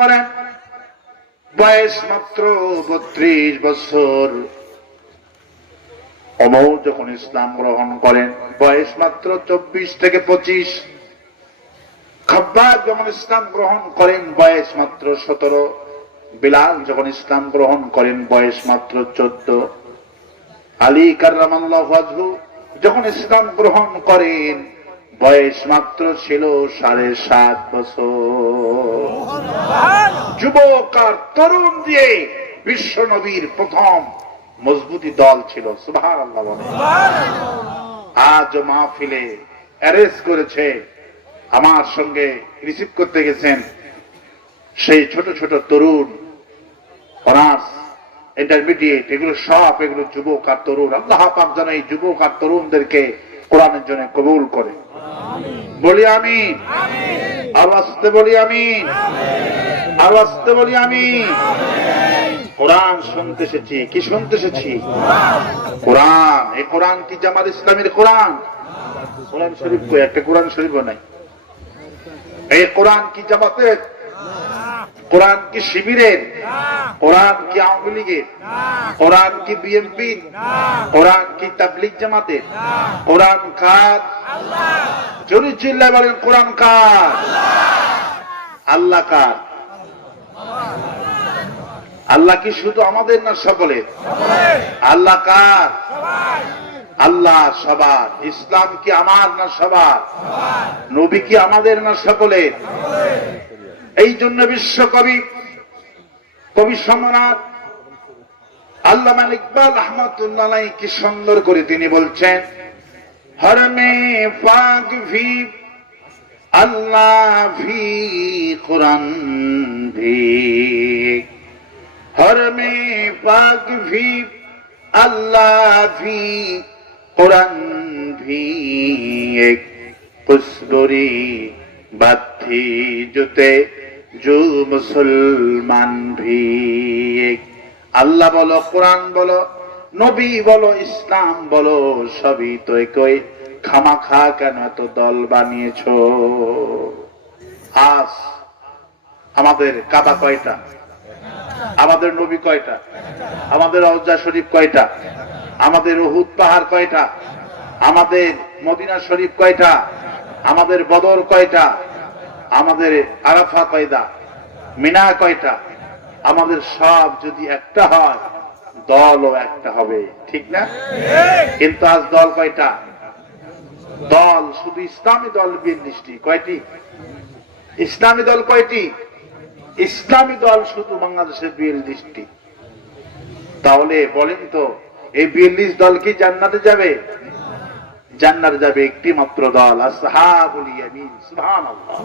করেন, বয়স মাত্র 32 বছর। ওমর যখন ইসলাম গ্রহণ করেন বয়স মাত্র 24 থেকে 25। খাব্বাব যখন ইসলাম গ্রহণ করেন বয়স মাত্র 17। বিলাল যখন ইসলাম গ্রহণ করেন বয়স মাত্র 14। আলী কাররামাল্লাহু ওয়াজহু যখন ইসলাম গ্রহণ করেন বয়স মাত্র ছিল 7.5 বছর। যুবক আর তরুণ দিয়ে বিশ্ব নবীর প্রথম মজবুতি দল ছিল। সুবহানাল্লাহ বলেন। আজ মাহফিলে অ্যারেস্ট করেছে, আমার সঙ্গে রিসিভ করতে গেছেন সেই ছোট ছোট তরুণ, অনার্স, ইন্টারমিডিয়েট, এগুলো সব এগুলো যুবক আর তরুণ। আল্লাহ পাক যেন এই যুবক আর তরুণদেরকে কোরআনের জন্য কবুল করে। বলি আমিন। আওয়াজতে বলি আমিন। আওয়াজতে বলি আমিন। কোরআন শুনতে এসেছি। কি শুনতে এসেছি? কোরআন। এই কোরআন কি জামাত ইসলামের কোরআন? কোরআন শরীফ কই? একটা কোরআন শরীফও নাই। এই কোরআন কি জামাতের? কোরআন কি শিবিরের? কোরআন কি আওয়ামী লীগের? কোরআন কি বিএনপি? কোরআন কি তাবলীগ জামাতের? কোরআন কার? জোরে চিল্লায় বলেন কোরআন কার? আল্লাহ কার? আল্লাহ কি শুধু আমাদের না সকলের? আল্লাহ কার? আল্লাহ সবার। ইসলাম কি আমার না সবার? নবী কি আমাদের না সকলের? এই জন্য বিশ্বকবি, কবি সম্রাট আল্লামা ইকবাল রহমাতুল্লাহ আলাইহি কি সুন্দর করে তিনি বলছেন, হর মে পাক ভি আল্লাহ ভি কুরআন ভি, হর মে পাক ভি আল্লাহ ভি কুরআন ভি, এক কুসবরি বাত থি জুতে জু মুসলমান ভি। আল্লাহ বলো, কোরআন বলো, নবী বলো, ইসলাম বলো, সবই তো একই। খামাখা কেন এত দল বানিয়েছ? আজ আমাদের কাবা কয়টা? আমাদের নবী কয়টা? আমাদের রওজা শরীফ কয়টা? আমাদের উহুদ পাহাড় কয়টা? আমাদের মদিনা শরীফ কয়টা? আমাদের বদর কয়টা? আমাদের আরাফা কয়টা? মিনা কয়টা? আমাদের সব যদি একটা হয় দলও একটা হবে, ঠিক না? কিন্তু আজ দল কয়টা? দল শুধু ইসলামী দল 42টি। কয়টি ইসলামী দল? কয়টি ইসলামী দল? শুধু বাংলাদেশের 42টি। তাহলে বলেন তো এই 42 দল কি জান্নাতে যাবে? জান্নাতে যাবে একটি মাত্র দল, আসহাবুল ইয়ামিন। সুবহানাল্লাহ।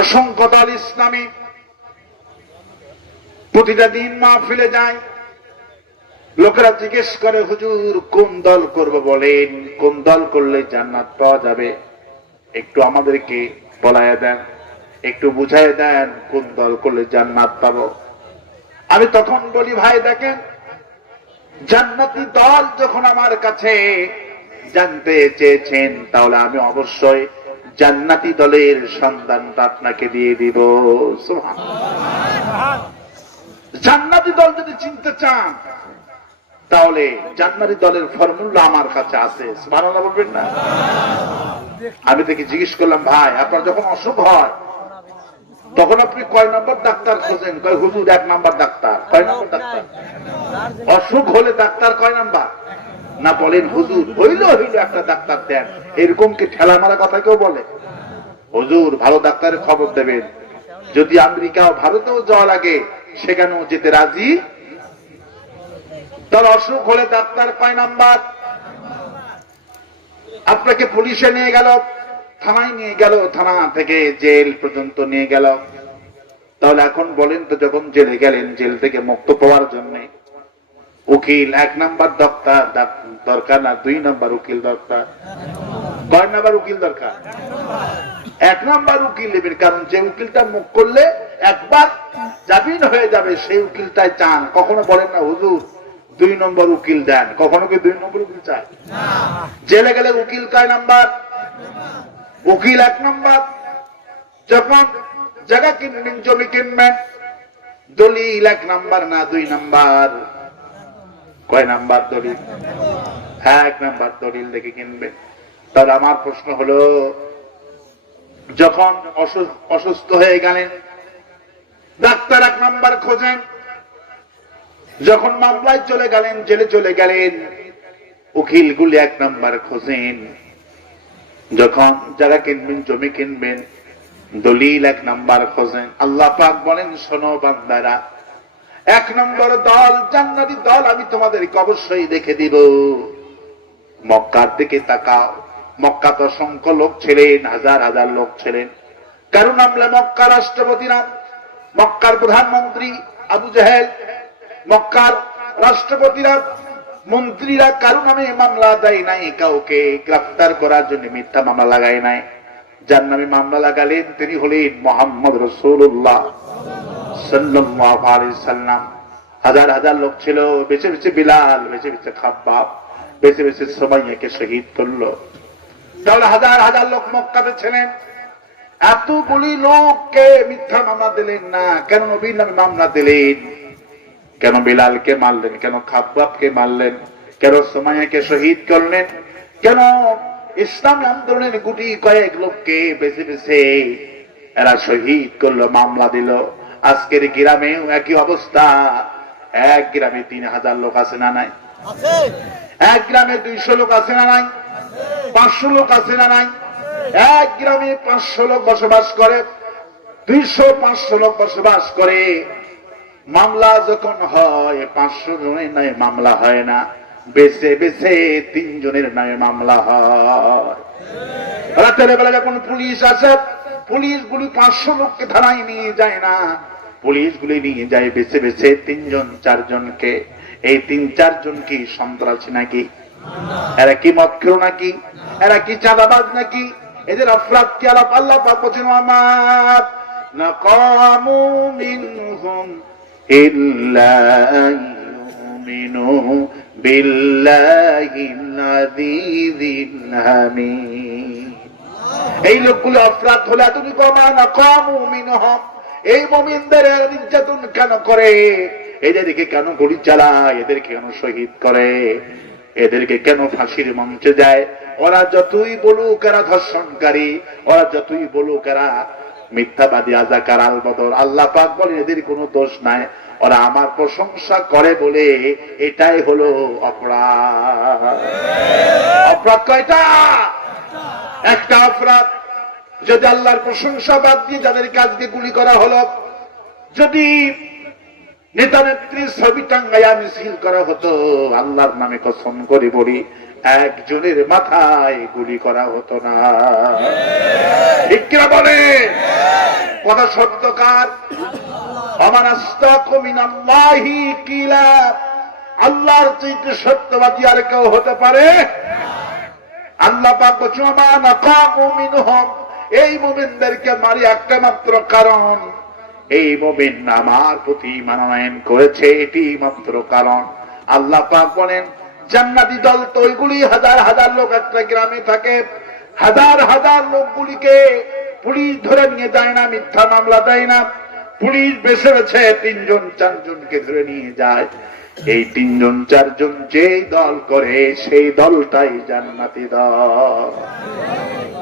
অসংখ্য দল ইসলামী প্রতিটা দিন মাহফিলে যায়, লোকেরা জিজ্ঞেস করে, হুজুর কোন দল করব বলেন, কোন দল করলে জান্নাত পাওয়া যাবে? একটু আমাদেরকে বলায় দেন, একটু বুঝায় দেন কোন দল করলে জান্নাত পাবো। আমি তখন বলি, ভাই দেখেন, জান্নাতি দল যখন আমার কাছে জানতে চেয়েছেন তাহলে আমি অবশ্যই জান্নাতি দলের সন্ধানটা আপনাকে দিয়ে দিব। সুবহানাল্লাহ। জান্নাতি দল যদি চিনতে চান তাহলে জান্নাতি দলের ফর্মুলা আমার কাছে আছে। সুবহানাল্লাহ বলবেন না? আমি তাকে জিজ্ঞেস করলাম, ভাই আপনার যখন অসুখ হয় তখন আপনি কয় নম্বর ডাক্তার খোঁজেন? কয় হুজুর 1 নম্বর ডাক্তার। কয় নম্বর ডাক্তার? অসুখ হলে ডাক্তার কয় নাম্বার? না বলেন হুজুর হইল একটা ডাক্তার দেন। এরকম কি ঠেলা মারা কথা কেউ বলে? হুজুর ভালো ডাক্তারের খবর দেবেন, যদি আমেরিকা ও ভারতেও যাওয়া লাগে সেখানেও যেতে রাজি। তার অসুখ হলে ডাক্তার কয় নাম্বার? আপনাকে পুলিশে নিয়ে গেল, থানায় নিয়ে গেল, থানা থেকে জেল পর্যন্ত নিয়ে গেল, তাহলে এখন বলেন তো যখন জেলে গেলেন, জেল থেকে মুক্ত পাওয়ার জন্য উকিল 1 নাম্বার ডাক্তার দরকার না 2 নাম্বার উকিল দরকার? কয় নাম্বার উকিল দরকার? 1 নাম্বার উকিল নেবেন, কারণ যে উকিলটা মুখ করলে একবার জামিন হয়ে যাবে সেই উকিলটাই চান। কখনো বলেন না হুজুর 2 নম্বর উকিল দেন, কখনো কি 2 নম্বর উকিল চায়? জেলে গেলে উকিল কয় নাম্বার? উকিল 1 নাম্বার। যখন জায়গা কিনবেন, জমি কিনবেন, দলিল 1 নাম্বার না 2 নাম্বার? কয় নাম্বার দলিল? 1 নাম্বার দলিল দেখে কিনবেন। তাহলে আমার প্রশ্ন হলো, যখন অসুস্থ হয়ে গেলেন ডাক্তার 1 নাম্বার খোঁজেন, যখন মামলায় চলে গেলেন, জেলে চলে গেলেন, উকিলগুলি 1 নাম্বার খোঁজেন, যখন জায়গা কিনবেন, জমি কিনবেন, দলিল 1 নাম্বার খোঁজেন। আল্লাহ পাক বলেন, শোনো বান্দারা, 1 নম্বর দল, জান্নাতি দল আমি তোমাদেরকে অবশ্যই দেখে দিব। মক্কার দিকে তাকাও, মক্কা তো অসংখ্য লোক ছিলেন, হাজার হাজার লোক ছিলেন। কারণ আমলে মক্কা রাষ্ট্রপতি নাম, মক্কার প্রধানমন্ত্রী আবু জেহেল, মক্কার রাষ্ট্রপতিরা, মন্ত্রীরা কারণ আমি মামলা দেয় নাই, কাউকে গ্রেফতার করার জন্য মিথ্যা মামলা লাগাই নাই। যার নামে মামলা লাগালেন তিনি হলেন মুহাম্মদ রাসূলুল্লাহ সাল্লাল্লাহু আলাইহি সাল্লাম। হাজার হাজার লোক ছিল, বেছে বেছে বিলাল, বেছে বেছে খাব্বাব, বেছে বেছে সুমাইয়াকে শহীদ করলো। তাহলে হাজার হাজার লোক মক্কাতে ছিলেন, এতগুলি লোককে মিথ্যা মামলা দিলেন না। কেন নবীর নামে মামলা দিলেন? কেন বিলালকে মারলেন? কেন খাব্বাবকে মারলেন? কেন সুমাইয়াকে শহীদ করলেন? কেন ইসলামী আন্দোলনের গুটি কয়েক লোককে বেছে বেছে এরা শহীদ করলো, মামলা দিল? আজকের গ্রামেও একই অবস্থা। এক গ্রামে 3000 লোক আছে না নাই? এক গ্রামে 200 লোক আছে না নাই? 500 লোক আছে না নাই? এক গ্রামে 500 লোক বসবাস করে, 200-500 লোক বসবাস করে। মামলা যখন হয় 500 জনের নামে মামলা হয় না, বেছে বেছে 3 জনের নামে মামলা হয়। রাতের বেলা যখন পুলিশ আসে, পুলিশগুলি 500 লোককে থানায় নিয়ে যায় না, পুলিশগুলি নিয়ে যায় বেছে বেছে 3 জন 4 জনকে। এই 3-4 জন কি সন্ত্রাসী নাকি? এরা কি মক্কেল নাকি? এরা কি চাঁদাবাজ নাকি? এদের অপরাধ কি? আল্লাহ পাক বলেন, আমার নাকামু মিনহুম ইল্লা ইউমিনু বিল্লাহিল আযীযিল হামিদ। এই লোকগুলো অপরাধ হলে তুমি কমা নাকামু মিনহুম, এই মুমিনদের নির্যাতন কেন করে? এদেরকে কেন গুলি চালায়? এদেরকে কেন শহীদ করে? এদেরকে কেন ফাঁসির মঞ্চে যায়? ওরা যতই বলুক এরা ধর্ষণকারী, ওরা যতই বলুক এরা মিথ্যাবাদী, আজাকার, আল বদর, আল্লাহ পাক বলেন এদের কোনো দোষ নাই। ওরা আমার প্রশংসা করে বলে এটাই হলো অপরাধ। অপরাধ কয়টা? একটা অপরাধ। যদি আল্লাহর প্রশংসা বাদ দিয়ে যাদের কাজকে গুলি করা হলো, যদি নেতা নেত্রীর ছবি টাঙ্গাইয়া মিছিল করা হতো, আল্লাহর নামে কসম করে বলি একজনের মাথায় গুলি করা হতো না। ঠিক কিনা বলে? কথা সত্যকার। আমার আস্তাকু মিনাল্লাহি কিলা, আল্লাহর চাইতে সত্যবাদী আর কেউ হতে পারে? আল্লাহ পাক বলেন, মা নাকামু মিনহুম, এই মুমিনদেরকে মারি একটা মাত্র কারণ, এই মুমিন আমার প্রতি মনোনয়ন করেছে, এটি মাত্র কারণ। আল্লাহ পাক বলেন, জান্নাতি দল তো ওইগুলি হাজার হাজার লোক একটা গ্রামে থাকে, হাজার হাজার লোকগুলিকে পুলিশ ধরে নিয়ে যায় না, মিথ্যা মামলা দেয় না। পুলিশ বেছে বেছে 3 জন 4 জনকে ধরে নিয়ে যায়। এই 3 জন 4 জন যেই দল করে সেই দলটাই জান্নাতি দল।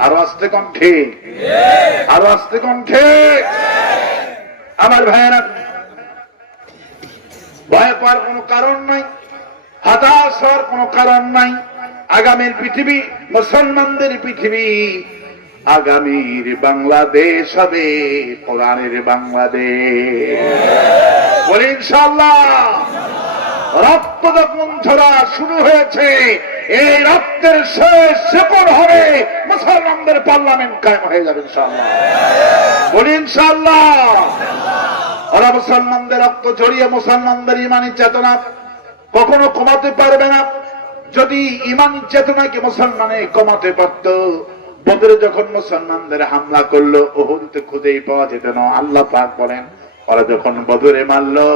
আরো আস্তে কণ্ঠে, আরো আস্তে কণ্ঠে। আমার ভাইয়েরা, ভয় পাওয়ার কোনো কারণ নাই, হতাশ হওয়ার কোনো কারণ নাই। আগামীর পৃথিবী মুসলমানদের পৃথিবী, আগামীর বাংলাদেশ হবে কোরআনের বাংলাদেশ। বলি ইনশাআল্লাহ। রক্ত যখন ঝরা শুরু হয়েছে, এই রক্তের শেষ শিকড় হবে মুসলমানদের পার্লামেন্ট কায়েম হয়ে যাবে ইনশাআল্লাহ। বলি ইনশাআল্লাহ। ওরা মুসলমানদের রক্ত ঝরিয়ে মুসলমানদের ইমানি চেতনা কখনো কমাতে পারবে না। যদি ইমানি চেতনাকে মুসলমানে কমাতে পারত, বদরে যখন মুসলমানদের হামলা করলো, উহুদে খুঁজেই পাওয়া যেত না। আল্লাহ পাক বলেন, ওরা যখন বদরে মারলো,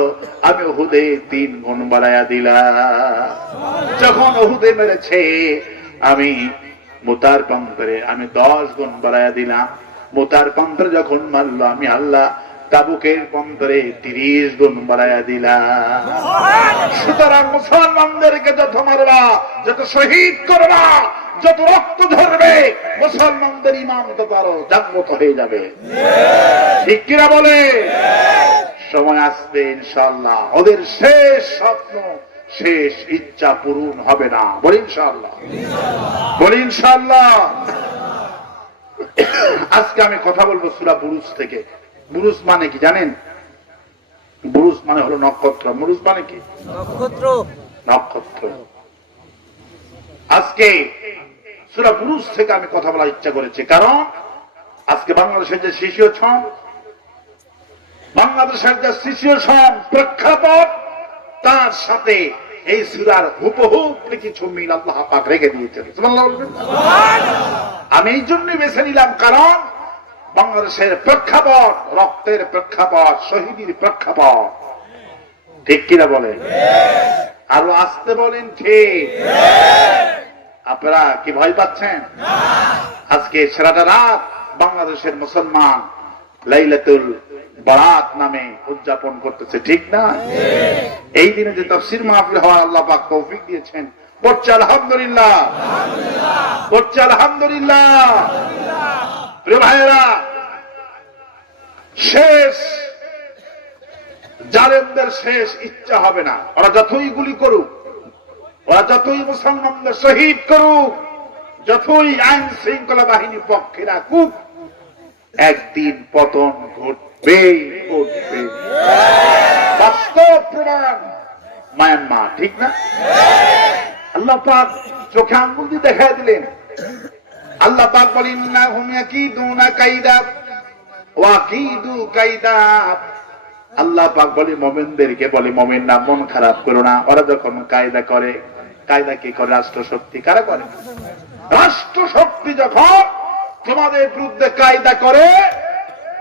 আমি উহুদে 3 গুণ বাড়াইয়া দিলাম। যখন উহুদে মেরেছে, আমি মুতার প্রান্তরে আমি 10 গুণ বাড়াইয়া দিলাম। মোতার প্রান্তরে যখন মারলো, আমি আল্লাহ তাবুকের প্রান্তরে 30 গুণ বাড়াইয়া দিলাম। সুতরাং মুসলমানদেরকে যত মারবা, যত শহীদ করবা, যত রক্ত ঝরবে, মুসলমানদের ইমান তত আরো জাগ্রত হয়ে যাবে। ঠিক কিনা বলে? সময় আসবে ইনশাআল্লাহ, ওদের শেষ স্বপ্ন, শেষ ইচ্ছা পূরণ হবে না। বলি ইনশাআল্লাহ, বলি ইনশাআল্লাহ। আজকে আমি কথা বলবো সূরা বুরুজ থেকে। বুরুজ মানে কি জানেন? বুরুজ মানে হলো নক্ষত্র। বুরুজ মানে কি? নক্ষত্র। নক্ষত্র। আজকে সূরা বুরুজ থেকে আমি কথা বলার ইচ্ছা করেছি, কারণ আজকে বাংলাদেশের যে সিচুয়েশন, বাংলাদেশের যে সিচুয়েশন, প্রেক্ষাপট, তার সাথে এই সূরার হুবহু কিছু মিল আল্লাহ পাক রেখে দিয়েছেন। সুবহানাল্লাহ বলবেন। আমি এই জন্যই বেছে নিলাম, কারণ বাংলাদেশের প্রেক্ষাপট, রক্তের প্রেক্ষাপট, শহীদের প্রেক্ষাপট। ঠিক কিনা বলেন? আরো আসতে বলেন। ঠিক। আপনারা কি ভয় পাচ্ছেন? আজকে সারাটা রাত বাংলাদেশের মুসলমান লাইলাতুল বারাত নামে উদযাপন করতেছে, ঠিক না? এই দিনে যে তাফসীর মাহফিল হওয়ার আল্লাহ পাক তৌফিক দিয়েছেন, পড়ছে আলহামদুলিল্লাহ, পড়ছে আলহামদুলিল্লাহ। প্রিয় ভাইয়েরা, শেষ জালেমদের শেষ ইচ্ছা হবে না। ওরা যতই গুলি করুক, ওরা যতই মুসলমানদের শহীদ করুক, যতই আইন শৃঙ্খলা বাহিনীর পক্ষে রাখুক, একদিন পতন ঘটবে, ঘটবে। বাস্তব প্রমাণ মায়ানমার, ঠিক না? আল্লাহ পাক চোখে আঙ্গুল দিয়ে দেখায় দিলেন। আল্লাহ পাক বলেন, ইন্নাহুম ইয়াকিদুনা কাইদা ওয়া আকিদু কাইদা। আল্লাহ পাক বলে মুমিনদেরকে, বলে মুমিনরা মন খারাপ করো না। ওরা যখন কায়দা করে, কায়দা কি করে? রাষ্ট্রশক্তি। কারা করে? রাষ্ট্রশক্তি যখন তোমাদের বিরুদ্ধে কায়দা করে,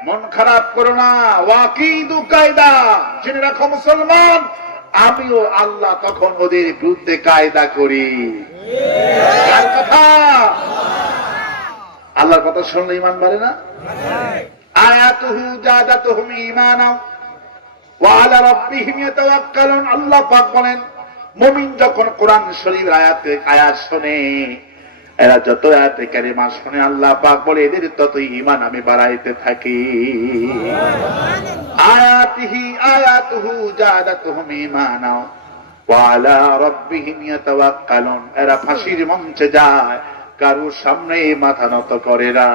মন খারাপ করো না। ওয়াকিদু কায়দা, জেনে রাখো মুসলমান, আমিও আল্লাহ তখন ওদের বিরুদ্ধে কায়দা করি। কার কথা? আল্লাহর কথা শুনলে ঈমান বাড়ে না? আয়াতুহু জাদাতুহুম ঈমানা ওয়া আলা রাব্বিহিম ইয়াতাওয়াক্কালুন। আল্লাহ পাক বলেন, মুমিন যখন কোরআন শরীফের আয়াত শুনে, এরা যত আয়াতে কারিমা শুনে, আল্লাহ পাক বলে এদের তত ঈমান আমি বাড়াইতে থাকি। আয়াতুহু জাদাতুহুম ঈমানা ওয়া আলা রাব্বিহিম ইয়াতাওয়াক্কালুন। এরা ফাঁসির মঞ্চে যায়, কারো সামনে মাথা নত করে না।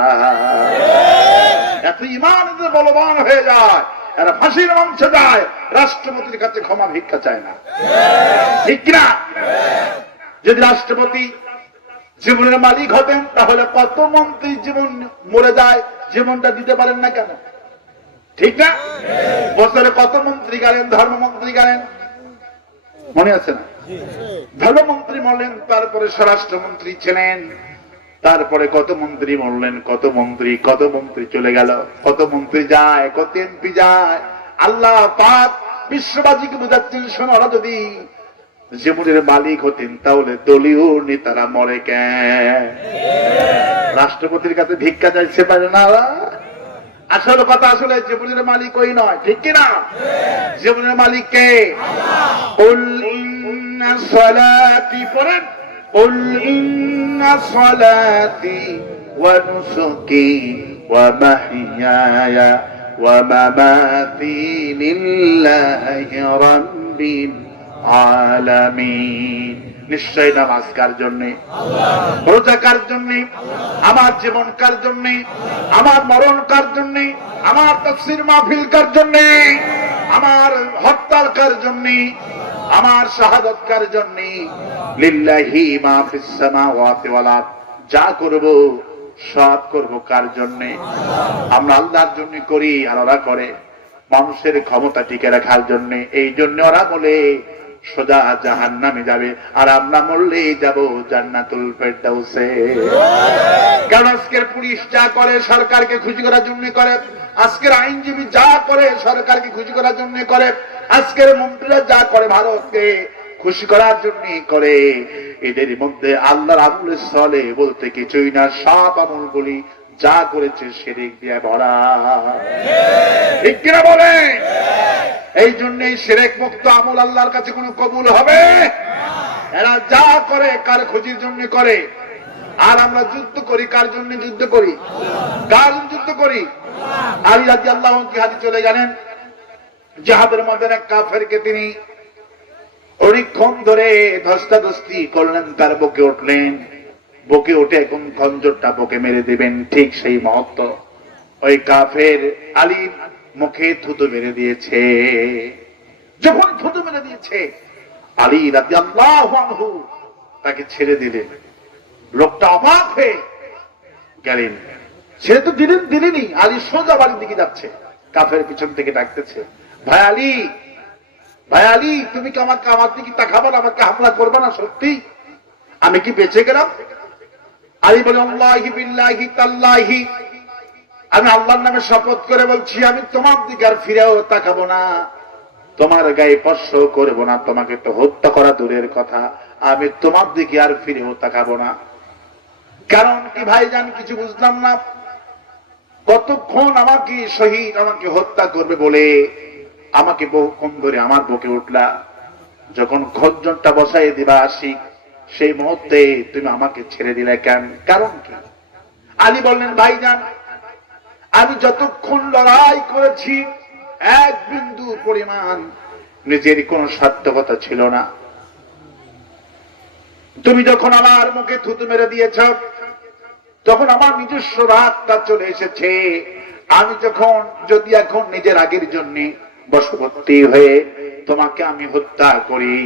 এত ঈমান বলবান হয়ে যায়, এরা ফাঁসির মঞ্চে যায়, রাষ্ট্রপতির কাছে ক্ষমা ভিক্ষা চায় না। ঠিক না? যদি রাষ্ট্রপতি জীবনের মালিক হতেন, তাহলে কত মন্ত্রী জীবন মরে যায়, জীবনটা দিতে পারেন না কেন? ঠিক না? বছরে কত মন্ত্রী গেলেন, ধর্মমন্ত্রী গেলেন, মনে আছে না? ধর্মমন্ত্রী মরলেন, তারপরে স্বরাষ্ট্রমন্ত্রী ছিলেন, তারপরে কত মন্ত্রী মরলেন, কত মন্ত্রী চলে গেল, কত মন্ত্রী যায়, কত এমপি যায়। আল্লাহ পাক বিশ্ববাসীকে বোঝাচ্ছেন, শোনো, ওরা যদি জীবনের মালিক হতেন, তাহলে দলীয় নেতারা মরে কেন? রাষ্ট্রপতির কাছে ভিক্ষা চাইছে পারে না। আসল কথা, আসলে জীবনের মালিক ওই নয়, ঠিক কিনা? জীবনের মালিক কে? কুল ইন্না সালাতি, পড়েন, কুল ইন্না সালাতি ওয়া নুসুকি ওয়া মাহইয়ায়া ওয়া মামাতি লিল্লাহি রাব্বিল আলামিন। নিশ্চয় নামাজ কার জন্যে? রোজা কার জন্যে? আমার জীবন কার জন্যে? আমার মরণ কার জন্যে? আমার তাফসীর মাহফিল কার জন্যে? আমার হরতাল কার জন্যে? আমার শাহাদাত কার জন্যে? লিল্লাহি মা ফিস সামাওয়াতি ওয়াল আরদ। যা করব সব করব কার জন্যে? আমরা আল্লাহর জন্য করি, আর ওরা করে মানুষের ক্ষমতা টিকে রাখার জন্য। এই জন্য ওরা বলে সোজা জাহান্নামে যাবে, আর আমরা মরলে যাব জান্নাতুল ফেরদাউসে। কারণ আজকের পুলিশ যা করে সরকারকে খুশি করার জন্য করে, আজকের আইনজীবী যা করে সরকারকে খুশি করার জন্য করে, আজকের মন্ত্রীরা যা করে ভারতকে খুশি করার জন্য করে। এদের মধ্যে আল্লাহর আমল চলে বলতে কিছুই না। সব আমলগুলি যা করেছে শিরক দিয়ে ভরা। ঠিক কিনা বলে? এই জন্যই শিরক মুক্ত আমল আল্লাহর কাছে কোনো কবুল হবে? এরা যা করে কার খুশির জন্য করে। আর আমরা যুদ্ধ করি কার জন্য যুদ্ধ করি? কার যুদ্ধ করি? আলী রাদিয়াল্লাহু আনহু হাদিসে চলে গেলেন, জিহাদের ময়দানে এক কাফেরকে তিনি অনেকক্ষণ ধরে ধস্তাধস্তি করলেন, তার বুকে উঠলেন, বুকে উঠে এখন খঞ্জরটা বুকে মেরে দিবেন। ঠিক সেই মুহূর্ত ওই কাফের আলীর মুখে থুতু মেরে দিয়েছে। যখন থুতু মেরে দিয়েছে, আলী রাদিয়াল্লাহু আনহু তাকে ছেড়ে দিলেন। লোকটা অবাক হয়ে গেলেন, ছেড়ে তো দিলেনি। আলী সোজা বাড়ির দিকে যাচ্ছে, কাফের পিছন থেকে ডাকতেছে, ভাই আলী, ভাই আলী, তুমি কি আমাকে আমার দিকে তাকাবো না? আমাকে হামলা করবে না? সত্যি আমি কি বেঁচে গেলাম? আলী বলে, আল্লাহি বিল্লাহি তাল্লাহি, আমি আল্লাহর নামে শপথ করে বলছি, আমি তোমার দিকে আর ফিরেও তাকাবো না, তোমার গায়ে স্পর্শ করবো না, তোমাকে তো হত্যা করা দূরের কথা, আমি তোমার দিকে আর ফিরেও তাকাবো না। কারণ কি ভাইজান, কিছু বুঝলাম না, কতক্ষণ আমাকে শহীদ, আমাকে হত্যা করবে বলে আমাকে বহুক্ষণ ধরে আমার বুকে উঠলা, যখন খঞ্জরটা বসাই দিবা আসি, সেই মুহূর্তে তুমি আমাকে ছেড়ে দিলে কেন? কারণ কি? আলী বললেন, ভাইজান, আমি যতক্ষণ লড়াই করেছি এক বিন্দু পরিমাণ নিজের কোন সার্থকতা ছিল না। তুমি যখন আমার মুখে থুতু মেরে দিয়েছ, তখন আমার নিজস্ব রাগটা চলে এসেছে। আমি যখন যদি এখন নিজের আগের জন্য বশবর্তী হয়ে তোমাকে আমি হত্যা করি,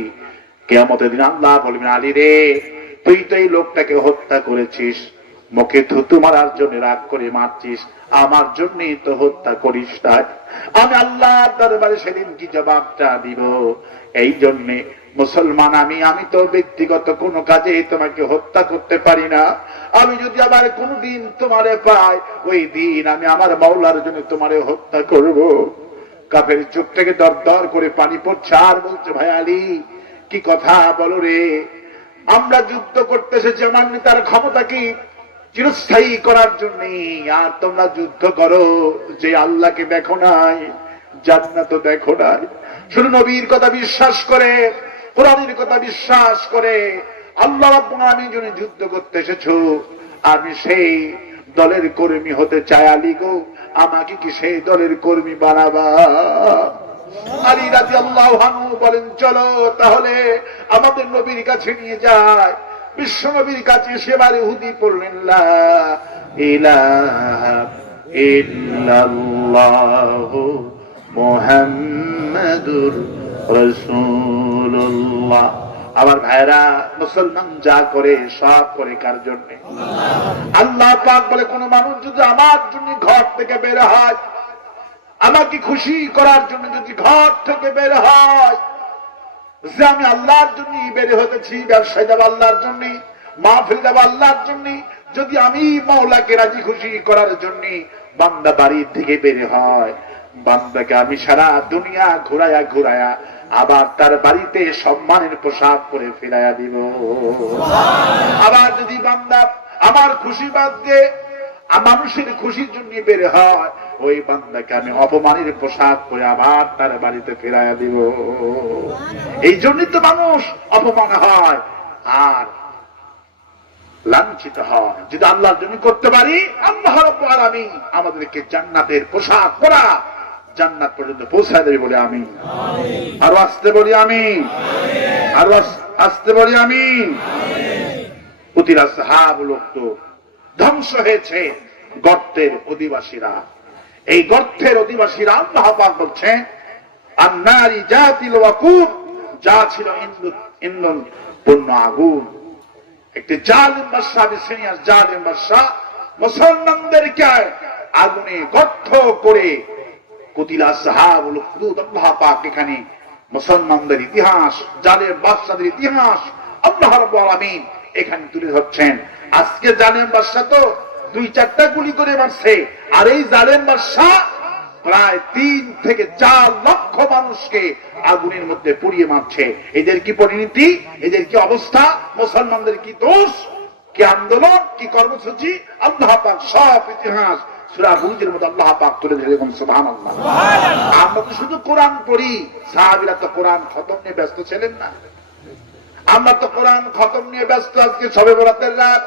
কিয়ামতের দিন আল্লাহ বলবেন, আলী রে, তুই তো এই লোকটাকে হত্যা করেছিস, মুখে থুতু মারার জন্য রাগ করে মারছিস, আমার জন্যই তো হত্যা করিস না। আমি আল্লাহর দরবারে সেদিন কি জবাবটা দিব? এই জন্যে মুসলমান, আমি তো ব্যক্তিগত কোনো কাজে তোমাকে হত্যা করতে পারি না। আমি যদি আবার কোনদিন তোমারে পাই, ওই দিন আমি আমার মাওলার জন্য তোমারে হত্যা করব। কাফের চোখ থেকে দর দর করে পানি পড়ছে, আর বলছে, ভাই আলী, কি কথা বলো রে, আমরা যুদ্ধ করতে এসেছি আমার তার ক্ষমতা কি চিরস্থায়ী করার জন্য, আর তোমরা যুদ্ধ করো যে আল্লাহকে দেখো নাই, জান্নাত দেখো নাই, শুধু নবীর কথা বিশ্বাস করে, কোরআনের কথা বিশ্বাস করে আল্লাহ রাব্বুল আলামিনের জন্য যুদ্ধ করতে এসেছো। আমি সেই দলের কর্মী হতে চাই, আলী গো, আমাকে কি সেই দলের কর্মী বানাবা? আলী রাদিয়াল্লাহু আনহু বলেন, চলো তাহলে আমাদের নবীর কাছে নিয়ে যায়। বিশ্ব নবীর কাছে সেবার ইহুদি পড়লেন, লা ইলাহা ইল্লাল্লাহু মুহাম্মাদুর রাসূলুল্লাহ। আমার ভাইরা, মুসলমান যা করে সব করে কার জন্য? আল্লাহ পাক বলে, কোন মানুষ যদি আমার জন্য ঘর থেকে বের হয়, আমাকে খুশি করার জন্য যদি ঘর থেকে বের হয়, যে আমি আল্লাহর জন্য বের হতেছি, ব্যবসায় যাব আল্লাহর জন্য, মাহফিল যাব আল্লাহর জন্য, যদি আমি মাওলাকে রাজি খুশি করার জন্য বান্দা বাড়ির থেকে বের হয়, বান্দাকে আমি সারা দুনিয়া ঘুরায়া ঘুরায়া আবার তার বাড়িতে সম্মানের পোশাক পরে ফিরাইয়া দিব। আবার যদি বান্দা আমার খুশি বাদ দিয়ে মানুষের খুশির জন্য বের হয়, ওই বান্দাকে আমি অপমানের পোশাক পরে আবার তার বাড়িতে ফিরাইয়া দিব। এই জন্যই তো মানুষ অপমান হয় আর লাঞ্ছিত হয়। যদি আল্লাহর জন্য করতে পারি, আল্লাহ রাব্বুল আলামিন আমাদেরকে জান্নাতের পোশাক পরা জান্নাত পর্যন্ত পৌঁছায় দেবে বলে আমি, আরো আসতে বলি আমি, আরো আসতে বলি আমি। প্রতিটা সাহাবা লোক তো ধ্বংস হয়েছে গর্তের অধিবাসীরা। এই গর্তের অধিবাসীরা আল্লাহ পাক বলছেন, আন্নারি জাতিল ওয়াকুদ, যা ছিল ইন্ধন পূর্ণ আগুন। একটি জালিম বাদশা, সিনিয়র জালিম বাদশা মুসলমানদেরকে আগুনে গর্ত করে কুতিলা সাহাবুল উখদুদ। আল্লাহ পাক এখানে মুসলমানদের ইতিহাস, জালিম বাদশাদের ইতিহাস আল্লাহ রাব্বুল আলামিন এখানে তুলে ধরছেন। আজকে জালিম বাদশা তো 2-4টা গুলি করে মারছে, আর এই জালিম বাদশা প্রায় 3 থেকে 4 লক্ষ মানুষকে আগুনের মধ্যে পুড়িয়ে মারছে। এদের কি পরিণতি, এদের কি অবস্থা, মুসলমানদের কি দোষ? কি আন্দোলন, কি কর্মসূচি, আল্লাহ পাক সব ইতিহাস সূরা বুরুজের মধ্যে আল্লাহ পাক তুলে ধরেছেন। সুবহানাল্লাহ। আমরা তো শুধু কোরআন পড়ি, সাহাবীরা তো কোরআন খতম নিয়ে ব্যস্ত ছিলেন না। আমরা তো কোরআন খতম নিয়ে ব্যস্ত। আজকে শবে বরাতের রাত,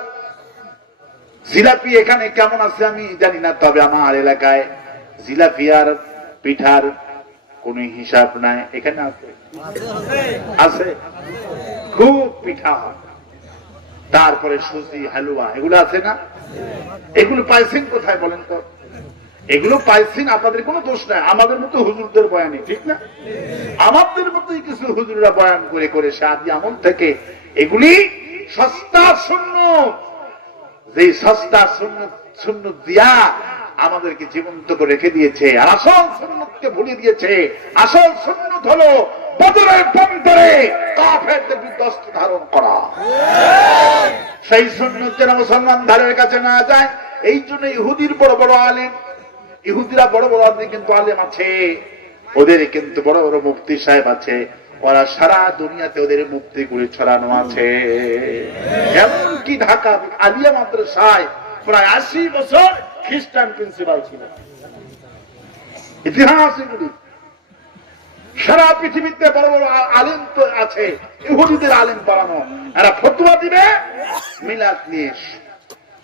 জিলাপি এখানে কেমন আছে আমি জানি না, তবে আমার এলাকায় জিলাপি আর পিঠার কোন হিসাব নাই। এখানে আছে, আছে, খুব পিঠা হয়। তারপরে সুজি, হালুয়া, এগুলো আছে না? এগুলো পাইছেন কোথায় বলেন তো? এগুলো পাইছেন, আপনাদের কোনো দোষ নাই। আমাদের মতো হুজুরদের বয়ানে, ঠিক না? আমাদের মতোই কিছু হুজুররা বয়ান করে করে সাদি আমল থেকে এগুলি সস্তা সুন্নত, যে সস্তা সুন্নত দিয়া আমাদেরকে জীবন্ত করে রেখে দিয়েছে, আর আসল সুন্নতকে ভুলিয়ে দিয়েছে। আসল সুন্নত হলো বদরের প্রান্তরে কাফেরদের বিরুদ্ধে অস্ত্র ধারণ করা। সেই সুন্নত যেন মুসলমান ধারের কাছে না যায়। এই জন্য ইহুদির বড় বড় আলেম, ইহুদিরা বড় বড় আলেম কিন্তু আলেম আছে, ওদের কিন্তু বড় বড় মুফতি সাহেব আছে, ওরা সারা দুনিয়াতে ওদের মুফতি করে ছড়ানো আছে। এমনকি ঢাকা আলিয়া মাদ্রাসায় প্রায় 80 বছর খ্রিস্টান প্রিন্সিপাল ছিল। ইতিহাস এগুলি। সারা পৃথিবীতে বড় বড় আলেম তো আছে, ইহুদিদের আলেম পড়ানো। এরা ফতোয়া দিবে মিলাদ নিয়ে,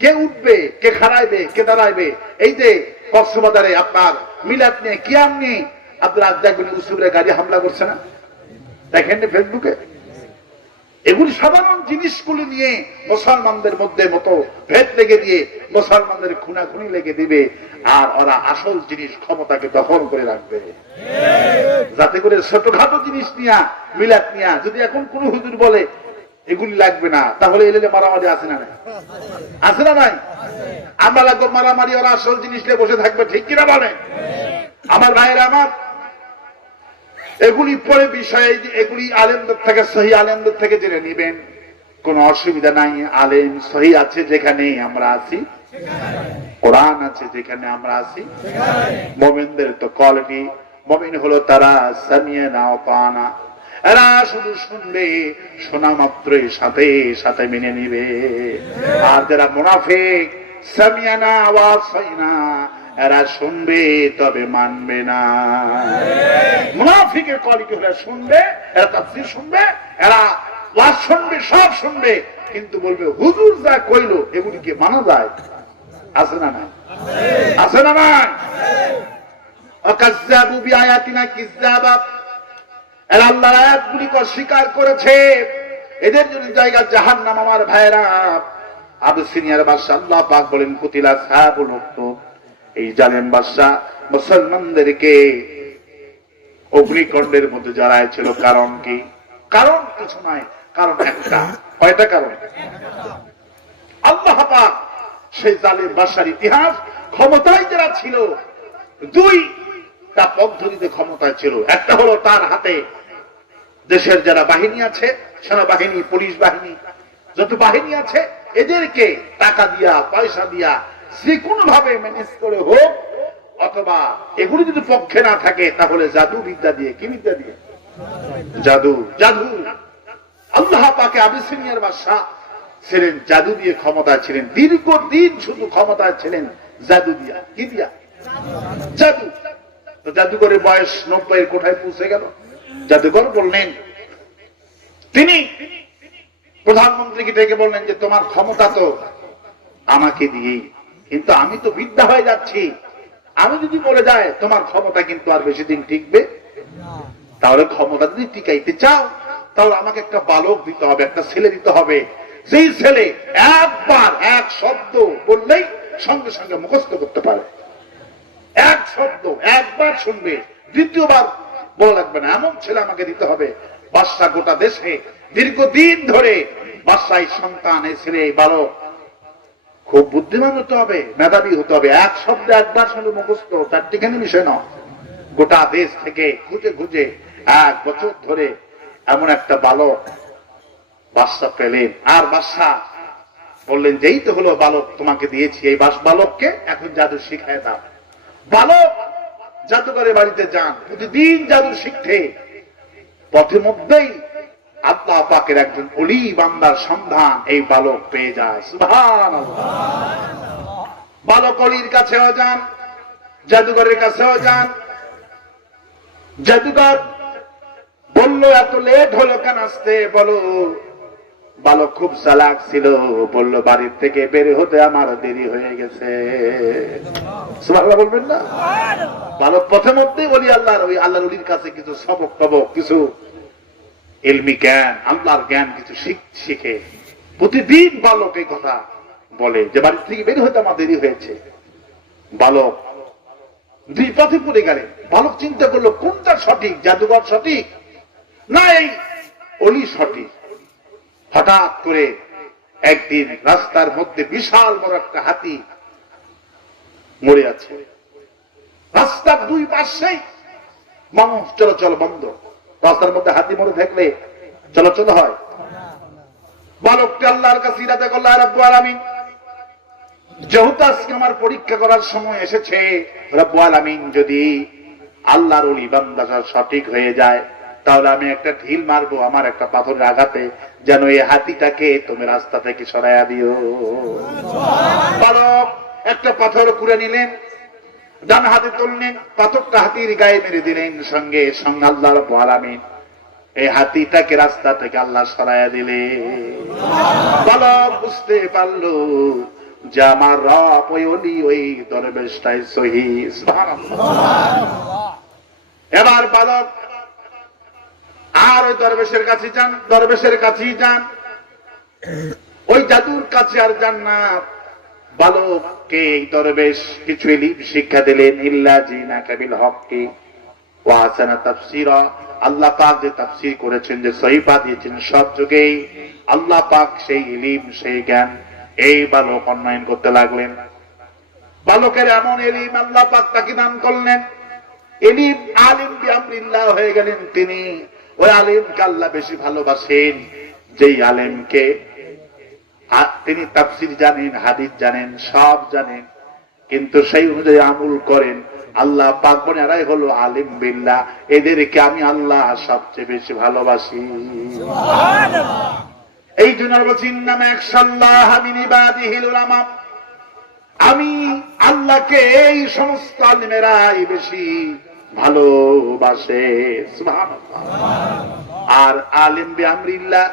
কে উঠবে, কে খাড়াইবে, কে দাঁড়াইবে। এই যে কক্সবাজারে আপনার মিলাদ নিয়ে, কিয়াম নিয়ে আপনার দেখবেন উসুরে গাড়ি হামলা করছে না, দেখেন ফেসবুকে। এগুলি সাধারণ জিনিসগুলি নিয়ে মুসলমানদের মধ্যে মতো ভেদ লেগে দিয়ে মুসলমানদের খুনাখুনি লেগে দিবে, আর ওরা আসল জিনিস ক্ষমতাকে দখল করে রাখবে। যাতে করে ছোটখাটো জিনিস নিয়া, মিলাদ নিয়া যদি এখন কোন হুজুর বলে এগুলি লাগবে না, তাহলে এলে মারামারি আছে না নাই? আছে না নাই? আমরা লাগবো মারামারি, ওরা আসল জিনিস নিয়ে বসে থাকবে, ঠিক কিনা বলে? আমার ভাইয়েরা আমার, এগুলি পরে বিষয়ে এগুলি আলেমদের থেকে, সহি আলেমদের থেকে জেনে নিবেন, কোন অসুবিধা নাই। আলেম সহি আছে যেখানে আমরা আছি, কোরআন আছে যেখানে আমরা আছি। মুমিনদের তো কোয়ালিটি, মুমিন হলো তারা সামিয়ানা ওয়া তাআনা, এরা শুধু শুনবে, শোনা মাত্রই সাথে সাথে মেনে নিবে। আর যারা মুনাফিক, সামিয়ানা ওয়া আসাইনা, এরা শুনবে তবে মানবে না। মুনাফিকের কোয়ালিটি হলো শুনবে, এরা তাফসীর শুনবে, এরা ওয়াজ শুনবে, সব শুনবে, কিন্তু বলবে হুজুর যা কইলো এগুলিকে মানা যায়। আছে না নাই? আছে না নাই? আকাজ্জাবু বিআয়াতিনা কিযাবা, এরা আল্লাহর আয়াতগুলিকে অস্বীকার করেছে, এদের জন্য জায়গা জাহান্নাম। আমার ভাইরা, আবিসিনিয়ার বাদশা আল্লাহ পাক বলেন কুতিলা আসহাবুল উখদুদ, এই জালেম বাদশা মুসলমানদেরকে অগ্নিকুণ্ডের মধ্যে জড়াইছিল। কারণ কি? কারণ কিছু নয়, কারণ একটা। কয়টা কারণ? আল্লাহ পাক সেই জালেম বাদশার ইতিহাস, ক্ষমতায় যারা ছিল দুইটা পদ্ধতিতে ক্ষমতায় ছিল। একটা হলো তার হাতে দেশের যারা বাহিনী আছে, সেনাবাহিনী, পুলিশ বাহিনী, যত বাহিনী আছে, এদেরকে টাকা দিয়া, পয়সা দিয়া যে কোনো ভাবে ম্যানেজ করে হোক, অথবা এগুলি যদি পক্ষে না থাকে তাহলে জাদু বিদ্যা দিয়ে। কি বিদ্যা দিয়ে? জাদু। জাদু। আল্লাহ পাকে আবিসিনিয়ার বাদশা ছিলেন, জাদু দিয়ে ক্ষমতায় ছিলেন, দীর্ঘদিন শুধু ক্ষমতায় ছিলেন জাদু দিয়া। কি দিয়া? জাদু। তো জাদুঘরে বয়স 90 কোঠায় পৌঁছে গেল। জাদুঘর বললেন, তিনি প্রধানমন্ত্রীকে ডেকে বললেন যে তোমার ক্ষমতা তো আমাকে দিয়েই, কিন্তু আমি তো বৃদ্ধা হয়ে যাচ্ছি, আমি যদি বলে যায় তোমার ক্ষমতা কিন্তু আর বেশি দিন টিকবে, তাহলে ক্ষমতা যদি টিকাইতে চাও তাহলে আমাকে একটা বালক দিতে হবে, একটা ছেলে দিতে হবে, যেই ছেলে একবার এক শব্দ বললেই সঙ্গে সঙ্গে মুখস্থ করতে পারে। এক শব্দ একবার শুনবে, দ্বিতীয়বার বলা লাগবে না, এমন ছেলে আমাকে দিতে হবে। বাদশা গোটা দেশে দীর্ঘদিন ধরে বাদশাহী সন্তান, এই ছেলে, এই বালক খুব বুদ্ধিমান হতে হবে, মেধাবী হতে হবে, এক শব্দ একবার শুনে মুখস্থ, প্র্যাকটিক্যালি বিষয় নয়। গোটা দেশ থেকে খুঁজে খুঁজে 1 বছর ধরে এমন একটা বালক বাদশা পেলেন। আর বাদশা বললেন যে এই তো হলো বালক, তোমাকে দিয়েছি, এই বালককে এখন জাদু শিখায় দাও। বালক জাদুঘরের বাড়িতে যান, প্রতিদিন জাদু শিখতে। পথে মধ্যেই আল্লাহ পাকের একজন ওলি বান্দার সন্ধান এই বালক পেয়ে যায়। সুবহানাল্লাহ। বালক অলির কাছেও যান, জাদুঘরের কাছেও যান। জাদুঘর বলল এত লেট হলো কেন আসতে? বলো। বালক খুব চালাক ছিল, বলল বাড়ির থেকে বের হতে আমার দেরি হয়ে গেছে। সুবহানাল্লাহ বলবেন না? বালক পথে মধ্যে বলি আল্লাহর ওই আল্লাহর ওলির কাছে কিছু সবক পাবো, কিছু ইলমি জ্ঞান, আল্লাহর জ্ঞান কিছু শিখে প্রতিদিন বালক এই কথা বলে যে বাড়ির থেকে বের হতে আমার দেরি হয়েছে। বালক দুই পথে পড়ে গেলেন। বালক চিন্তা করলো কোনটা সঠিক, জাদুঘর সঠিক না এই অলি সঠিক। হঠাৎ করে একদিন রাস্তার মধ্যে বিশাল বড় একটা হাতি মরে আছে। রাস্তার দুই পাশেই মানুষ চলাচল বন্ধ। রাস্তার মধ্যে হাতি মরে থাকলে চলাচল হয়? বালকটি আল্লাহর কাছে ইরাদা করল, রব্বুল আলামিন, যেহেতু আজকে আমার পরীক্ষা করার সময় এসেছে, রব্বুল আলামিন যদি আল্লাহর ওলি বান্দা সঠিক হয়ে যায় তাহলে আমি একটা ঢিল মারবো আমার একটা পাথরের আঘাতে, যেন এই হাতিটাকে তুমি রাস্তা থেকে সরাইয়া দিও। বালক একটা পাথর কুড়ে নিলেন, ডান হাতে তুললেন, পাথরটা হাতির গায়ে মেরে দিলেন। সঙ্গে সঙ্গে আল্লাহ রাব্বুল আলামিন এই হাতিটাকে রাস্তা থেকে আল্লাহ সরাইয়া দিলে। বালক বুঝতে পারলো যে আমার রব ওই অলি, ওই দরবেশটাই সহি। সুবহানাল্লাহ। এবার বালক আর ওই দরবেশের কাছে যান, দরবেশের কাছেই যান, ওই জাদুর কাছে আর যান না। বালককে এই দরবেশ কিছু ইলম শিক্ষা দিলেন। ইল্লা জিনাকা বিল হক্কি ওয়া হাসানা তাফসীরা। আল্লাহ পাক যে তাফসীর করেছেন, যে সহিফা দিয়েছেন সব যুগেই আল্লাহ পাক সেই ইলম, সেই জ্ঞান এই বালক উন্নয়ন করতে লাগলেন। বালকের এমন ইলম আল্লাহ পাক তাকে দান করলেন, ইলম আলিম বিআমরিল্লাহ হয়ে গেলেন তিনি। ওই আলিমকে আল্লাহ বেশি ভালোবাসেন যেই আলিমকে তিনি তাফসীর জানেন, হাদিস জানেন, সব জানেন, কিন্তু সেই অনুযায়ী আমল করেন। আল্লাহ পাক বলেন এরাই হলো আলিম বিল্লাহ, এদেরকে আমি আল্লাহ সবচেয়ে বেশি ভালোবাসি। সুবহানাল্লাহ। এই জন্য বলছি ইন্নামা ইয়াখশাল্লাহ মিন ইবাদিহিল উলামা, আমি আল্লাহকে এই সমস্ত আলিমেরাই বেশি ভালোবাসে। সুবহানাল্লাহ। আর আলিম বিআমরিল্লাহ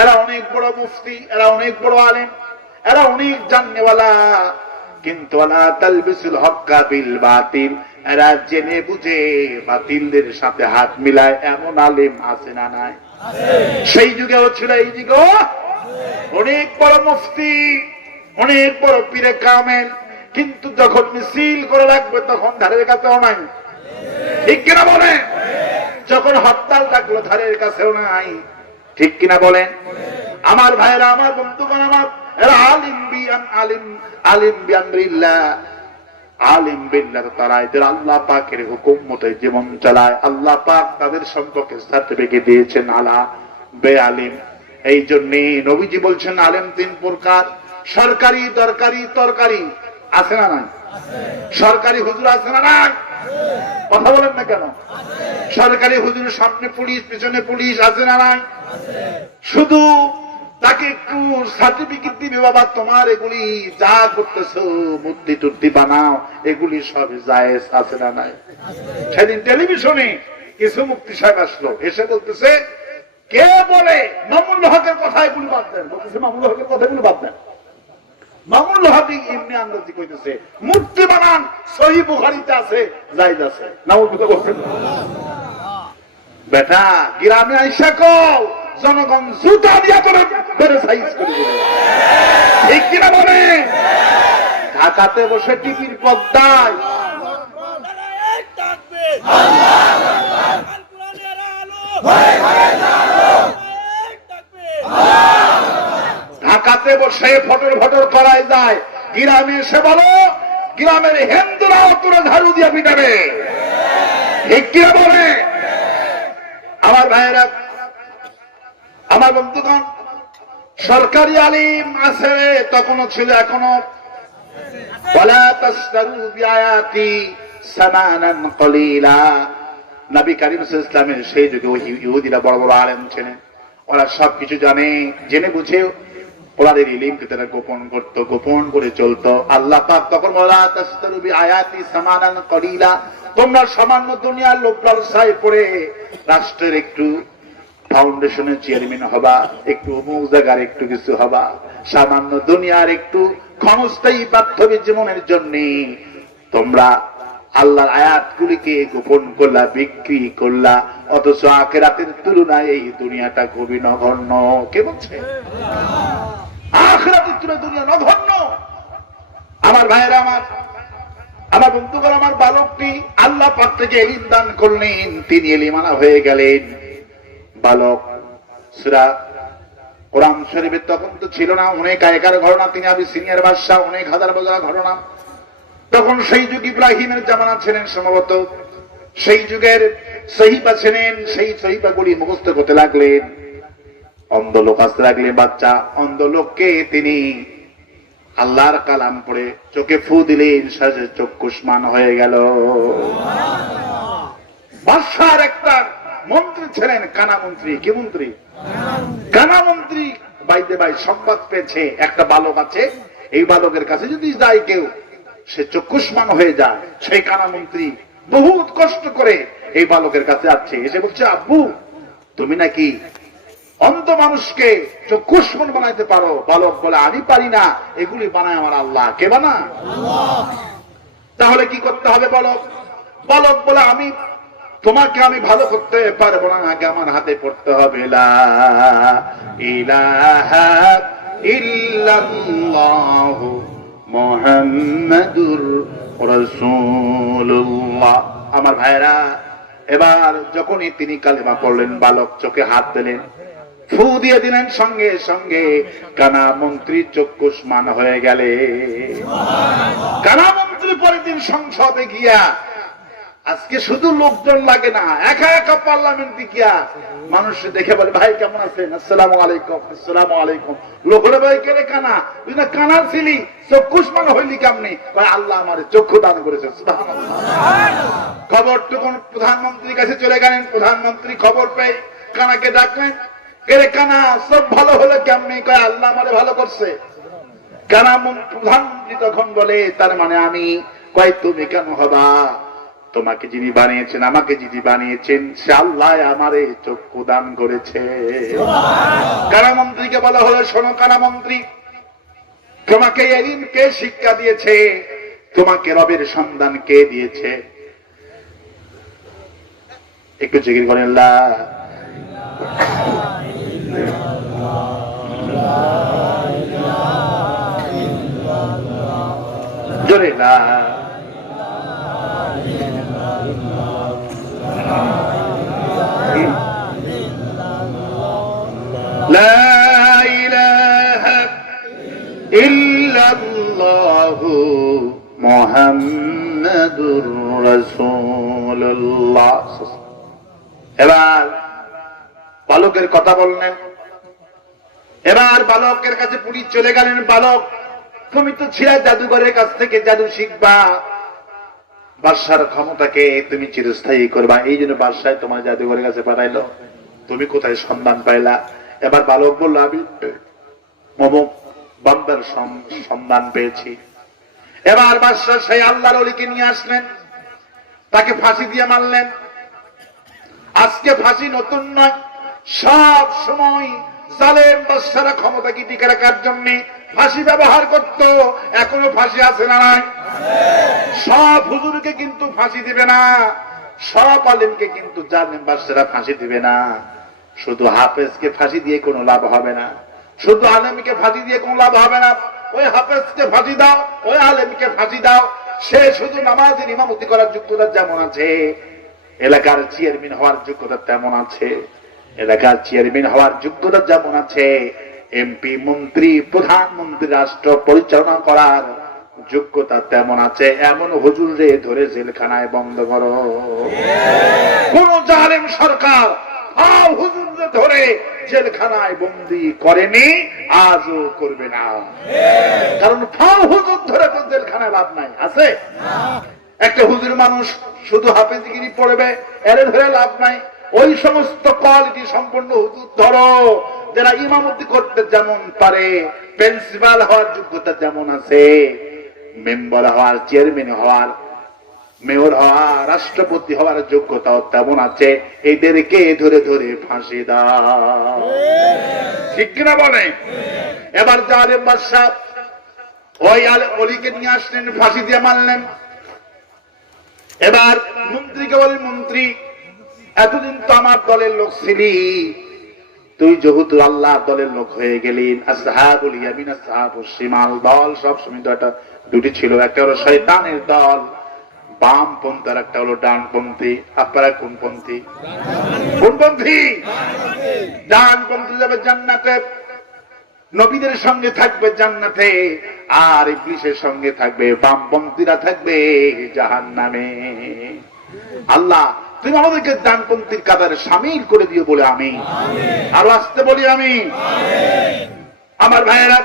এরা অনেক বড় মুফতি, এরা অনেক বড় আলেম, এরা অনেক জাননেওয়ালা, কিন্তু ওয়ালা তালবিসুল হক্কা বিল বাতিল, এরা জেনে বুঝে বাতিলদের সাথে হাত মিলায় এমন আলেম আছে না নাই? সেই যুগেও ছিল, এই যুগেও অনেক বড় মুফতি, অনেক বড় পীরে কামেল, কিন্তু যখন মিছিল করে রাখবে তখন ধারের কাছেও নাই। ঠিক কিনা বলেন? যখন হরতাল ডাকলো ধারের কাছেও নাই। ঠিক কিনা বলেন? আমার ভাইরা, আমার বন্ধুগণ, আমার এরা আলিম বিআমরিল্লাহ, আলিম বিল্লাহ, তারা এদের আল্লাহ পাকের হুকুম মতে জীবন চালায়। আল্লাহ পাক তাদের সম্পর্কে সার্টিফিকেট দিয়েছেন আলা বেআলিম। এই জন্যে নবীজি বলছেন আলেম তিন প্রকার, সরকারি, দরকারি, তরকারি। আছে না নাই? সরকারি হুজুর আছে না নাই? কথা বলেন না কেন? সরকারি হুজুরের সামনে পুলিশ, পিছনে পুলিশ, আছে না নাই? শুধু তাকে একটু সার্টিফিকেট দিবে, বাবা তোমার এগুলি যা করতেছো মূর্তি টুর্তি বানাও, এগুলি সব জায়েজ, আছে না নাই? সেদিন টেলিভিশনে কিছু মুফতি সাহেব আসলো, এসে বলতেছে কে বলে মামুনুল হকের কথা এগুলি বাদ দেন। বলতেছে মামুনুল হকের কথা এগুলি বাদ দেন। মামুনুল হক এমনি আন্দাজি কইতেছে মূর্তি বানান, সহিহ বুখারীতে আছে, জায়েজ আছে। নাউযুবিল্লাহ বলছেন বেটা, গ্রামে আইসা কও জনগণ জুতা দিয়া করে বেড়ে সাইজ করে দিবে। ঠিক কিনা বলে? ঢাকাতে বসে টিভির পর্দায় ঢাকাতে বসে ফটর ফটর করায় যায়, গ্রামে এসে বলো গ্রামের হিন্দুরা তোরা ঝাড়ু দিয়া পিটাবে। ঠিক কিনা বলে? আমার ভাইয়েরা, আমার বন্ধুগণ, সরকারি আলিম আছে, তখনও ছিল, এখনো। ওয়ালা তাশতারু বিআয়াতি সামানান কলিলা। নবী করিম সাল্লাল্লাহু আলাইহি ওয়াসাল্লামের সেই যুগে ইহুদিরা বড় বড় আলেম ছিলেন, ওরা সবকিছু জানে, জেনে বুঝে কোরআনের ইলমকে তারা গোপন করত, গোপন করে চলতো। আল্লাহ পাক তখন বলা তাসতারু বিআয়াতি সামানান কলিলা, তোমরা সামান্য দুনিয়ার লোভ লালসায় পড়ে রাষ্ট্রের একটু ফাউন্ডেশনের চেয়ারম্যান হবা, একটু অমুক জায়গার একটু কিছু হবা, সামান্য দুনিয়ার একটু ক্ষণস্থায়ী পার্থিব জীবনের জন্য তোমরা আল্লাহর আয়াতগুলিকে গোপন করলা, বিক্রি করলা, অথচ আখিরাতের তুলনায় এই দুনিয়াটা খুবই নগণ্য। কে বলছে? আখিরাতের তুলনায় দুনিয়া নগণ্য। আমার ভাইয়েরা, আমার বন্ধুগণ, আমার বালকটি আল্লাহ পাক থেকে ইলম দান করলেন, তিনি ইলমানা হয়ে গেলেন। বালক সূরা কোরআন শরীফে তখন তো ছিল না অনেক আগেকার ঘটনা, তিনি আবিসিনিয়ার বাদশা, অনেক হাজার বছর ঘটনা। তখন সেই যুগ ইব্রাহিমের জামানা ছিলেন সম্ভবত, সেই যুগের সহিফা ছিলেন, সেই সহিফাগুলি মুখস্থ করতে লাগলেন। অন্ধ লোক আসতে লাগলেন, বাচ্চা অন্ধ লোককে তিনি আল্লাহর কালাম পড়ে চোখে ফু দিলেন, সাজে চক্ষুষ্মান হয়ে গেল। বাদশার একটা মন্ত্রী ছিলেন, কানা মন্ত্রী। কি মন্ত্রী? কানা মন্ত্রী। বাইদে ভাই সংবাদ পেয়েছে একটা বালক আছে, এই বালকের কাছে যদি যায় কেউ সে চক্ষুষ্মান হয়ে যায়। সেই কানা মন্ত্রী বহুত কষ্ট করে এই বালকের কাছে আসছে, এসে বলছে, আব্বু তুমি নাকি অন্ধ মানুষকে চক্ষুষ্মান বানাইতে পারো? বালক বলে, আমি পারি না, এগুলি বানায় আমার আল্লাহ। কে বানা? তাহলে কি করতে হবে বলো? বালক বলে, তোমাকে আমি ভালো করতে পারবো না, আগে আমার হাতে পড়তে হবে লা ইলাহা ইল্লাল্লাহু মুহাম্মাদুর রাসূলুল্লাহ। আমার ভাইরা, এবার যখনই তিনি কালেমা পড়লেন, বালক চোখে হাত দিলেন, ফু দিয়ে দিলেন, সঙ্গে সঙ্গে কানা মন্ত্রী চক্ষুষ্মান হয়ে গেলে। কানা মন্ত্রী পরের দিন সংসদে গিয়া, আজকে শুধু লোকজন লাগে না, একা একা পার্লামেন্টে গিয়া মানুষ দেখে বলে, ভাই কেমন আছেন? আসসালামু আলাইকুম। আসসালামু আলাইকুম। লোকের ভাই কেন কানা? তুই না কানা ছিলি, চক্ষুষ্মান হইলি কেমনি? ভাই আল্লাহ আমার চক্ষু দান করেছে। খবর তখন প্রধানমন্ত্রীর কাছে চলে গেলেন। প্রধানমন্ত্রী খবর পেয়ে কানাকে ডাকলেন, কেরে কানা সব ভালো হলো কেমনি? কয় আল্লাহ আমারে ভালো করছে। কানা প্রধানমন্ত্রী তখন বলে, তার মানে আমি? কয় তুমি কেন হবা? তোমাকে যিনি বানিয়েছেন, আমাকে যিনি বানিয়েছেন, সে আল্লাহ আমারে চক্ষু দান করেছে। কারামন্ত্রীকে বলা হলো, শোনো কারামন্ত্রী, তোমাকে এলিম কে শিক্ষা দিয়েছে? তোমাকে রবের সন্ধান কে দিয়েছে? একটু জিকির করেন লা জোরে লা লা ইলাহা ইল্লাল্লাহু মুহাম্মাদুর রাসূলুল্লাহ। এবার বালকের কথা বললেন। এবার বালকের কাছে পুলিশ চলে গেলেন। বালক, তুমি তো ছিলা জাদুঘরের কাছ থেকে জাদু শিখবা, বাদশার ক্ষমতাকে তুমি চিরস্থায়ী করবা, এই জন্য বাদশাহ তোমার জাদুঘরের কাছে পাঠাইলো। তুমি কোথায় সন্ধান পাইলা? এবার বালক বলল, আমি অমুক বান্দার সন্ধান পেয়েছি। এবার বাদশাহ সেই আল্লাহর ওলিকে নিয়ে আসলেন, তাকে ফাঁসি দিয়ে মারলেন। আজকে ফাঁসি নতুন নয়, সব সময় জালেম বাদশারা ক্ষমতাকে টিকে রাখার জন্য ফাঁসি ব্যবহার করত। এখনো ফাঁসি আছে না নাই? সব হুজুরকে কিন্তু ফাঁসি দিবে না, সব আলেমকে কিন্তু জালেম বাদশারা ফাঁসি দিবে না। শুধু হাফেজকে ফাঁসি দিয়ে কোনো লাভ হবে না, শুধু আলেমকে ফাঁসি দিয়ে কোনো লাভ হবে না। ওই হাফেজকে ফাঁসি দাও, ওই আলেমকে ফাঁসি দাও, সে শুধু নামাজের ইমামতি করার যোগ্যতা যেমন আছে, এলাকার চেয়ারম্যান হওয়ার যোগ্যতা তেমন আছে। এলাকার চেয়ারম্যান হওয়ার যোগ্যতা যেমন আছে, এমপি, মন্ত্রী, প্রধানমন্ত্রী, রাষ্ট্র পরিচালনা করার যোগ্যতা তেমন আছে। এমন হুজুরে ধরে জেলখানায় বন্ধ করো। কোন জালেম সরকার হুজুরদের ধরে জেলখানায় বন্দি করেনি, আজও করবে না। কারণ ফাও হুজুর ধরে কোন জেলখানায় লাভ নাই, আছে? একটা হুজুর মানুষ শুধু হাফেজগিরি পড়বে, এর ধরে লাভ নাই। ওই সমস্ত কোয়ালিটি সম্পন্ন হুজুর ধরো যারা ইমামতি করতে যেমন পারে, প্রিন্সিপাল হওয়ার যোগ্যতা যেমন আছে, মেম্বার হওয়ার, চেয়ারম্যান হওয়ার, মেয়র হওয়া, রাষ্ট্রপতি হওয়ার যোগ্যতাও তেমন আছে, এদেরকে ধরে ধরে ফাঁসি দাও। ঠিক কিনা বলে? এবার জালেম বাদশা ওই অলিকে নিয়ে আসলেন, ফাঁসি দিয়ে মারলেন। এবার মন্ত্রীকে বলেন, মন্ত্রী এতদিন তো আমার দলের লোক ছিলি, তুই যেহেতু আল্লাহ দলের লোক হয়ে গেলি, আসহাবুল ইয়ামিন আসহাবুস শিমাল দল সব সময় তো একটা দুটি ছিল, একটা হলো শয়তানের দল বামপন্থী, আর একটা হলো ডানপন্থী। আপনারা কোন পন্থী? কোন পন্থী? ডানপন্থী যাবে জান্নাতে, নবীদের সঙ্গে থাকবে জান্নাতে, আর ইবলিসের সঙ্গে থাকবে, বামপন্থীরা থাকবে জাহান্নামে। আল্লাহ তুমি আমাদেরকে ডানপন্থীর কাতারে শামিল করে দিও বলে আমি আরো আসতে বলি আমি। আমার ভাইয়েরা,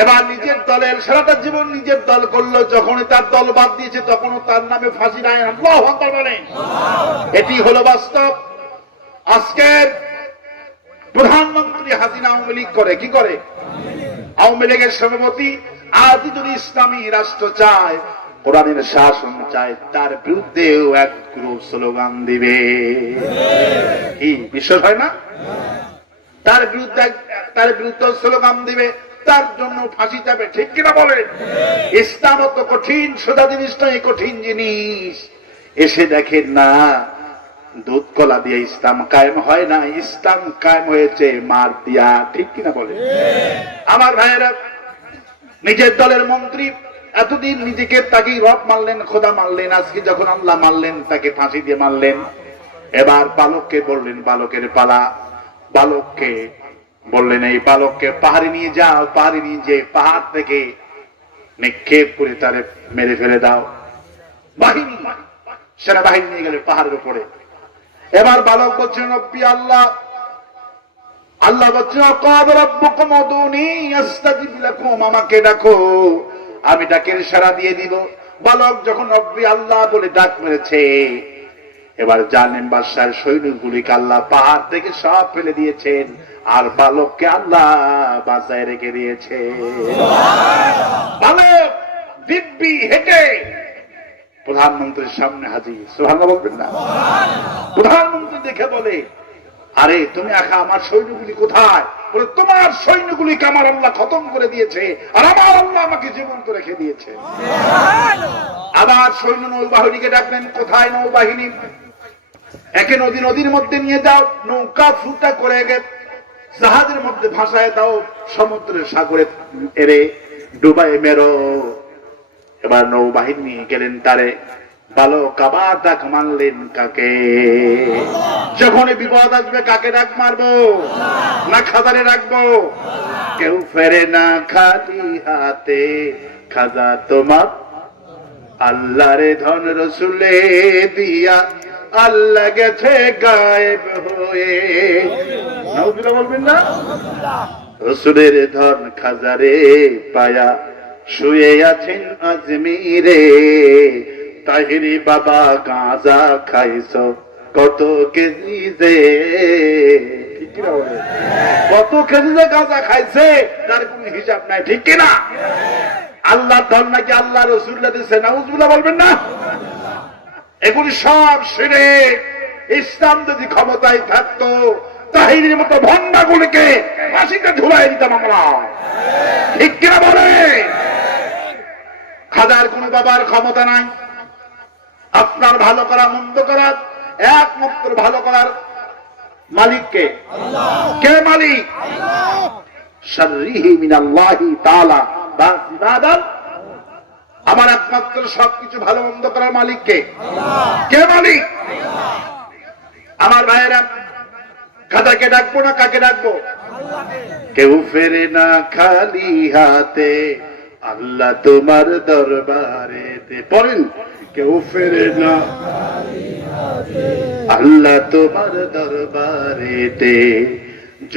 এবার নিজের দলের সারাটা জীবন নিজের দল করলো, যখন তার দল বাদ দিয়েছে তখনও তার নামে ফাঁসি নাই। আল্লাহু আকবার বলেন। এটি হলো বাস্তব। আজকের প্রধানমন্ত্রী হাসিনা আওয়ামী লীগ করে, কি করে? আওয়ামী লীগের সভাপতি আজ যদি ইসলামী রাষ্ট্র চায়, কোরআনের শাসন চায়, তার বিরুদ্ধেও এক গ্রুপ স্লোগান দিবে। কি বিশ্বাস হয় না? তার বিরুদ্ধে স্লোগান দিবে, তার জন্য ফাঁসি যাবে। ঠিক কিনা বলেন? ইসলাম তো কঠিন সোজা জিনিস নয়, কঠিন জিনিস। এসে দেখেন না, দুধ কলা দিয়ে ইসলাম কায়েম হয় না, ইসলাম কায়েম হয়েছে মার দিয়া। ঠিক কিনা বলেন? আমার ভাইয়েরা, নিজের দলের মন্ত্রী এতদিন নিজেকে তাকে রব মানলেন, খোদা মানলেন, আজকে যখন আল্লাহ মানলেন তাকে ফাঁসি দিয়ে মারলেন। এবার বালককে বললেন, বালকের পালা। বালককে বললেন, এই বালককে পাহাড়ে নিয়ে যাও, পাহাড়ে নিয়ে যে পাহাড় থেকে নিক্ষেপ করে তারে মেরে ফেলে দাও। বাহিনী, সেনাবাহিনী নিয়ে গেলে পাহাড়ের উপরে। এবার বালক বলছেন, রব্বি আল্লাহ। আল্লাহ বলছেন, ক্বালা রাব্বুকুম উদুনি আস্তাজিব লাকুম, আমাকে ডাকো, আমি ডাকের সাড়া দিয়ে দিব। বালক যখন রব্বি আল্লাহ বলে ডাক মেরেছে, এবার জালেম বাদশার সৈন্যগুলিকে আল্লাহ পাহাড় থেকে সব ফেলে দিয়েছেন, আর বালককে আল্লাহ বাঁচায় রেখে দিয়েছে। বালক দিব্যি হেঁটে প্রধানমন্ত্রীর সামনে হাজির। সুবহানাল্লাহ বলবেন না? প্রধানমন্ত্রী দেখে বলে, আরে তুমি একা, আমার সৈন্যগুলি কোথায়? বলে, তোমার সৈন্যগুলিকে আমার আল্লাহ খতম করে দিয়েছে, আর আমার আল্লাহ আমাকে জীবন্ত রেখে দিয়েছে। আবার সৈন্য নৌবাহিনীকে ডাকলেন, কোথায় নৌবাহিনী? একে নদীর মধ্যে নিয়ে যাও, নৌকা ফুটা করে জাহাজের মধ্যে ভাসায় দাও, সমুদ্রের সাগরে এরে ডুবাই মেরো। এবার নৌবাহিনী নিয়ে গেলেন তারে। বালক আবার ডাক মানলেন, কাকে? যখন বিপদ আসবে কাকে ডাক মারবো? না খাজারে রাখবো? কেউ ফেরে না খালি হাতে, খাজা তোমার আল্লাহরে ধন রসুলে দিয়া, আল্লাহ গেছে গায়েব হয়ে। নাউজুবিল্লাহ বলবেন না? রসুলের ধন খাজারে পায়া, শুয়ে আছেন আজমিরে, তাহিরি বাবা গাঁজা খাইছ কত কেজি যে। কত কেজি যে গাঁজা খাইছে তার কোন হিসাব নাই। ঠিক কিনা? আল্লাহ ধন নাকি আল্লাহ রসুল্লাহ দিচ্ছে? নাউজুবিল্লাহ বলবেন না? এগুলি সব শিরক। ইসলাম যদি ক্ষমতায় থাকতো, তাহিরির মতো ভণ্ডাগুলিকে ফাঁসিতে ঝুলাই দিতাম আমরা। ঠিক কিনা বলে? খাজার কোন বাবার ক্ষমতা নাই। আপনার ভালো করা মন্দ করার একমাত্র ভালো করার মালিককে। কে মালিক? শাররিহি মিনাল্লাহি তাআলা বাসিবাদাল। আমার একমাত্র সবকিছু ভালো মন্দ করার মালিককে। কে মালিক? আমার ভাইয়েরা, খাজাকে ডাকবো না কাকে ডাকবো? কেউ ফেরে না খালি হাতে, আল্লাহ তোমার দরবারে। পড়েন, কেউ ফেরে না আল্লাহ তোমার দরবারেতে,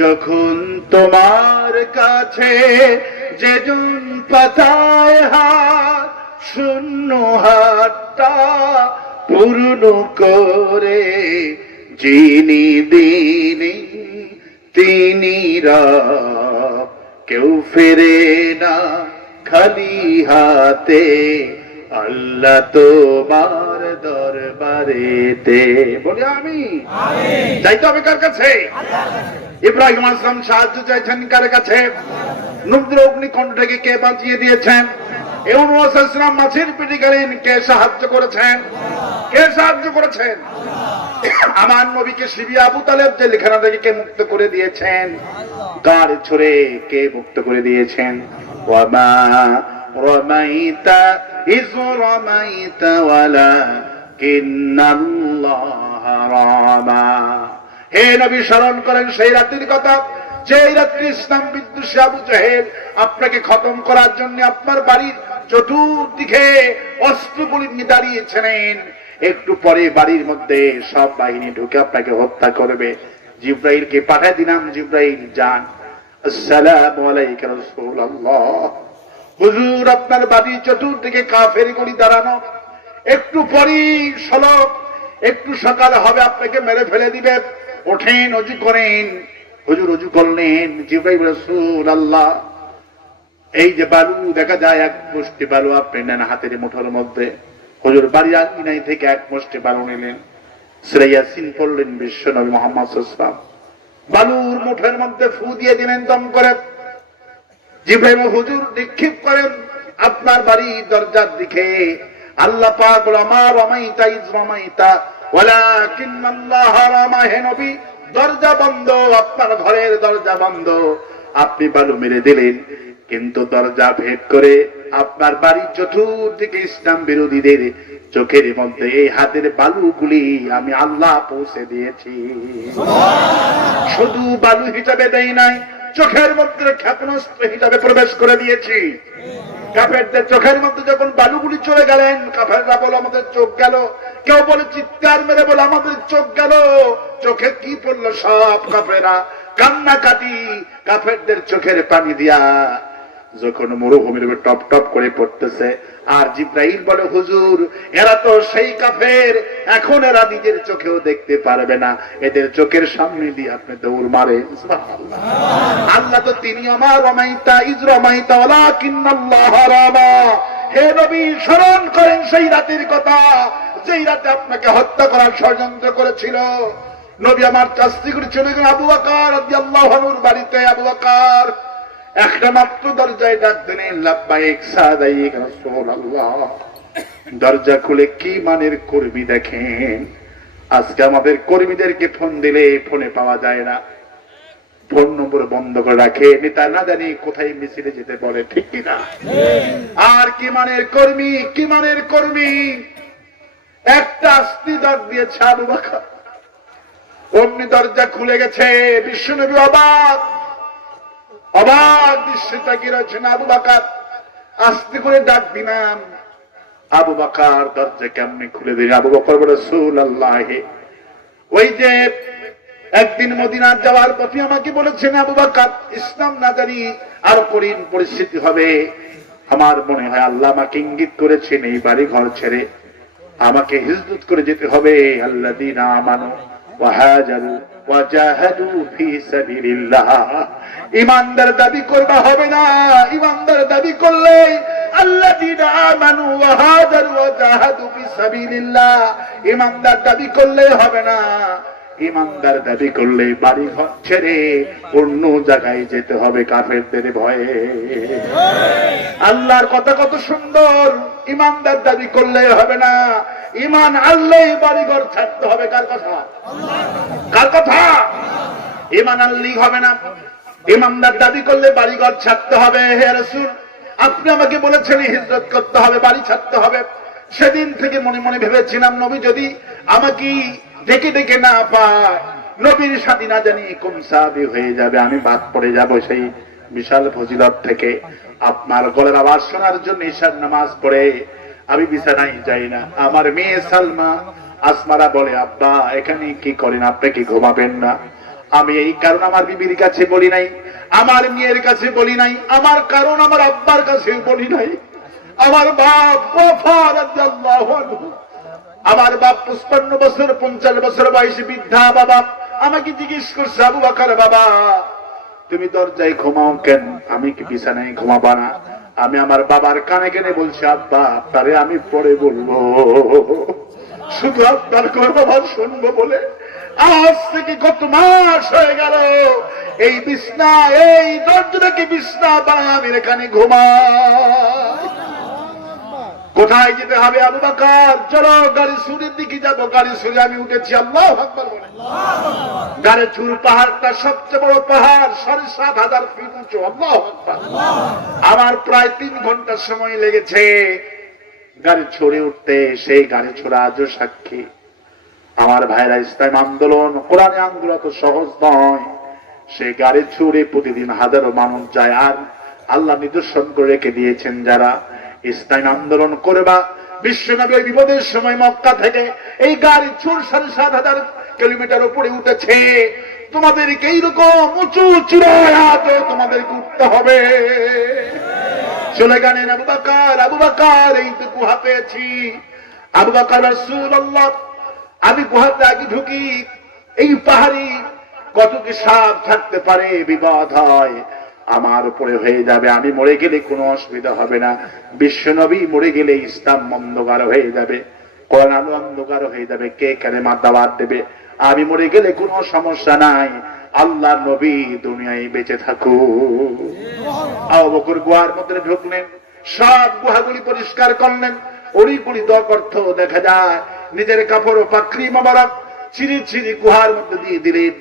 যখন তোমার কাছে যেজন পাতায় হাত, শূন্য হাতটা পূর্ণ করে, যিনি দিনে তিনি রব, কেউ ফেরে না খালি হাতে, আল্লাহ তোমার দরবারেতে। বলি আমি যাইতে হবে কার কাছে? ইব্রাহিম আসলাম সাহায্য চাইছেন কার কাছে? নূর অগ্নিকণ্ঠ থেকে কে বাঁচিয়ে দিয়েছেন? ইউনূস ইসলাম মাছের পেটে গেলেন, কে সাহায্য করেছেন? কে সাহায্য করেছেন? আমার নবীকে শিবি আবু তালেব জেলখানা থেকে কে মুক্ত করে দিয়েছেন? গাড় ছড়ে কে মুক্ত করে দিয়েছেন? ওয়ামা রামাইতা ইয রামাইতা ওয়ালাকিন্নাল্লাহ রামা। হে নবী, স্মরণ করেন সেই রাত্রির কথা, যে রাত্রি ইসলাম বিদ্বেষী আবু জাহেল আপনাকে খতম করার জন্য আপনার বাড়ির চতুর্দিকে অস্ত্রগুলি নিয়ে দাঁড়িয়েছিলেন। একটু পরে বাড়ির মধ্যে সব বাহিনী ঢুকে আপনাকে হত্যা করবে। জিব্রাইলকে পাঠিয়ে দিলাম, জিব্রাইল যান, আসসালামু আলাইকা রাসূলুল্লাহ, হুজুর আপনার বাড়ির চতুর্দিকে কাফের গুলি দাঁড়ানো, একটু পরেই সলক, একটু সকাল হবে আপনাকে মেরে ফেলে দিবে, ওঠেন ওযু করেন। হুজুর ওযু করলেন। জিব্রাইল রাসূলুল্লাহ, এই যে বালু দেখা যায়, এক মুষ্টি বালু আপনি নেন হাতের মুঠোর মধ্যে। হুজুর বাড়ির আঙিনায় থেকে এক মুষ্টি বালু নিলেন, সূরা ইয়াসিন পড়লেন, বিশ্ব নবী মুহাম্মদ সাল্লাল্লাহু আলাইহি ওয়াসাল্লাম বালুর মুঠোর মধ্যে ফু দিয়ে দিলেন দম করে। জিব্রাইল হুজুর নিক্ষেপ করেন আপনার বাড়ির দরজার দিকে। আল্লাহ পাক বলে, আমার রামাইতা ইয রামাইতা ওয়ালাকিন্নাল্লাহ রামা। হে নবী, দরজা বন্ধ, আপনার ঘরের দরজা বন্ধ, আপনি বালু মেরে দিলেন, কিন্তু দরজা ভেদ করে আপনার বাড়ির চতুর্দিকে ইসলাম বিরোধীদের চোখের মধ্যে এই হাতের বালুগুলি আমি আল্লাহ পৌঁছে দিয়েছি। শুধু বালু হিসাবে দেই নাই, চোখের মধ্যে ক্ষেপণাস্ত্র হিসাবে প্রবেশ করে দিয়েছি। কাফেরদের চোখের মধ্যে যখন বালুগুলি চলে গেলেন, কাফেররা বলে আমাদের চোখ গেল, কেউ বলে চিৎকার মেরে বলে আমাদের চোখ গেল। চোখে কি পড়লো? সব কাফেরা কান্নাকাটি, কাফেরদের চোখের পানি দিয়া যখন মরুভূমির উপর টপ টপ করে পড়তেছে। আর জিব্রাইল বলে, হুজুর এরা তো সেই কাফের, এখন এরা নিজের চোখেও দেখতে পারবে না, এদের চোখের সামনে দিয়ে আপনি দৌড় মারেন। সুবহানাল্লাহ। আল্লাহ তো তিনি আমার রামাইতা ইয রামাইতা ওয়ালাকিন্নাল্লাহ রামা। হে নবী, স্মরণ করেন সেই রাতের কথা, যেই রাতে আপনাকে হত্যা করার ষড়যন্ত্র করেছিল। নবী আমার চাস্তি করে চলে গেলেন আবু বকর রাদিয়াল্লাহু আনহুর বাড়িতে। আবু বকর একটা মাত্র দরজায় ডাক দিলেন, লাব্বাইক সাদাইক রাসূলুল্লাহ। দরজা খুলে কি মানের কর্মী দেখেন। আজকে আমাদের কর্মীদেরকে ফোন দিলে ফোনে পাওয়া যায় না, ফোন নম্বর বন্ধ করে রাখে, নেতা না জানি কোথায় মিছিলে যেতে বলে, ঠিক কিনা? আর কি মানের কর্মী, কি মানের কর্মী। একটা আস্তি ডাক দিয়েছে আবু বকর, অমনি দরজা খুলে গেছে। বিশ্বনবী অবাক, অবাক দৃশ্যটা কি রয়েছে। আবু বকর আস্তে করে ডাক দিলাম, আবু বকর দরজা কেমনি খুলে দিল। আবু বকর বলে, রাসূলুল্লাহ, ওই যে একদিন মদিনা যাওয়ার পথে আমাকে বলেছেন আবু বকর, ইসলাম না জানি আর কঠিন পরিস্থিতি হবে। আমার মনে হয় আল্লাহ আমাকে ইঙ্গিত করেছেন এই বাড়ি ঘর ছেড়ে আমাকে হিজরত করে যেতে হবে। আল্লাযীনা আমানু ওয়া হাজারু ওয়া জাহাদু ফি সাবিলিল্লাহ। ঈমানদার দাবি করবা হবে না, ঈমানদার দাবি করলে আল্লাযীনা আমানু ওয়া হাজারু ওয়া জাহাদু ফি সাবিলিল্লাহ, ঈমানদার দাবি করলে হবে না। ঈমানদার দাবি করলে বাড়ি ঘর ছেড়ে অন্য জায়গায় যেতে হবে কাফেরদের ভয়ে। আল্লাহর কথা কত সুন্দর। ঈমানদার দাবি করলে হবে না, ঈমান আনলেই বাড়ি ঘর ছাড়তে হবে। কার কথা? কার কথা? ঈমান আনলেই হবে না, ঈমানদার দাবি করলে বাড়ি ঘর ছাড়তে হবে। হে রাসূল, আপনি আমাকে বলেছেন হিজরত করতে হবে, বাড়ি ছাড়তে হবে। সেদিন থেকে মনে মনে ভেবেছিলাম নবী যদি আমাকে ডেকে ডেকে না পায়, নবীর সাথী না জানি কোন সাহাবী হয়ে যাবে, আমি বাদ পড়ে যাব সেই বিশাল ফজিলত থেকে। আপনার গলার আওয়াজ শোনার জন্য ঈশার নামাজ পড়ে আমি বিছানায় যাই না। আমার মেয়ে সালমা আসমারা বলে, আব্বা এখানে কি করেন, আপনি কি ঘুমাবেন না? আমি এই কারণ আমার বিবির কাছে বলি নাই, আমার মেয়ের কাছে বলি নাই, আমার কারণ আমার আব্বার কাছে বলি নাই। আমার বাপ ওয়াফা রাদিয়াল্লাহু আনহু আমার বাপ 55 বছর 50 বছর বয়সী বৃদ্ধা বাবা আমাকে জিজ্ঞেস করছে, আবু বকর বাবা তুমি দরজায় ঘুমাও কেন? আমি কি বিছানায় ঘুমাবা না? আমি আমার বাবার কানে কানে বলছি, আব্বা আপনারে আমি পরে বলবো, শুধু আপনার কথা শুনবো বলে আজ থেকে কত মাস হয়ে গেল এই বিছনা, এই দরজাকে বিছনা বানায় আমি এখানে ঘুমাই। কোথায় যেতে হবে আবু বকর? চলো গাড়ি সুরের দিকে যাবো। গাড়ি সুরে আমি উঠেছি, আল্লাহু আকবার বলে। গাড়ি চুর পাহাড়টা সবচেয়ে বড় পাহাড়, ৭,৫০০ ফিট উঁচু। আল্লাহু আকবার। আমার প্রায় ৩ ঘন্টা সময় লেগেছে গাড়ি ছড়ে উঠতে। সেই গাড়ি ছোড়া আজও সাক্ষী। আমার ভাইরা, ইসলাম আন্দোলন, কোরআনে আন্দোলন তো সহজ নয়। সেই গাড়ি ছুড়ে প্রতিদিন হাজারো মানুষ যায়। আর আল্লাহ নিদর্শন করে রেখে দিয়েছেন, যারা ইসলাম আন্দোলন করবা, বিশ্বনবী ওই বিপদের সময় মক্কা থেকে এই গাড়ি চুর ৭,৫০০ কিলোমিটার উপরে উঠেছে। তোমাদেরকে এইরকম উঁচু চূড়ায় তোমাদেরকে উঠতে হবে। চলে গেলেন আবু বকর। আবু বকর এই তো গুহা পেয়েছি। আবু বকর রাসূলুল্লাহ, আমি গুহাতে আগে ঢুকি। এই পাহাড়ি কত কি সাপ থাকতে পারে, বিপদ হয় আমার উপরে হয়ে যাবে। আমি মরে গেলে কোনো অসুবিধা হবে না। বিশ্বনবী মরে গেলে ইসলাম অন্ধকার হয়ে যাবে, কোরআন আলো অন্ধকার হয়ে যাবে, কে কালেমা দাওয়াত দেবে? আমি মরে গেলে কোনো সমস্যা নাই, আল্লাহর নবী দুনিয়ায় বেঁচে থাকুক। আবু বকর গুহার মধ্যে ঢুকলেন, সব গুহাগুলি পরিষ্কার করলেন। ওড়ি দর্থ দেখা যায়, নিজের কাপড় ও পাকড়ি মোবারক ছিঁড়ি ছিঁড়ি গুহার মধ্যে দিয়ে দিলেন।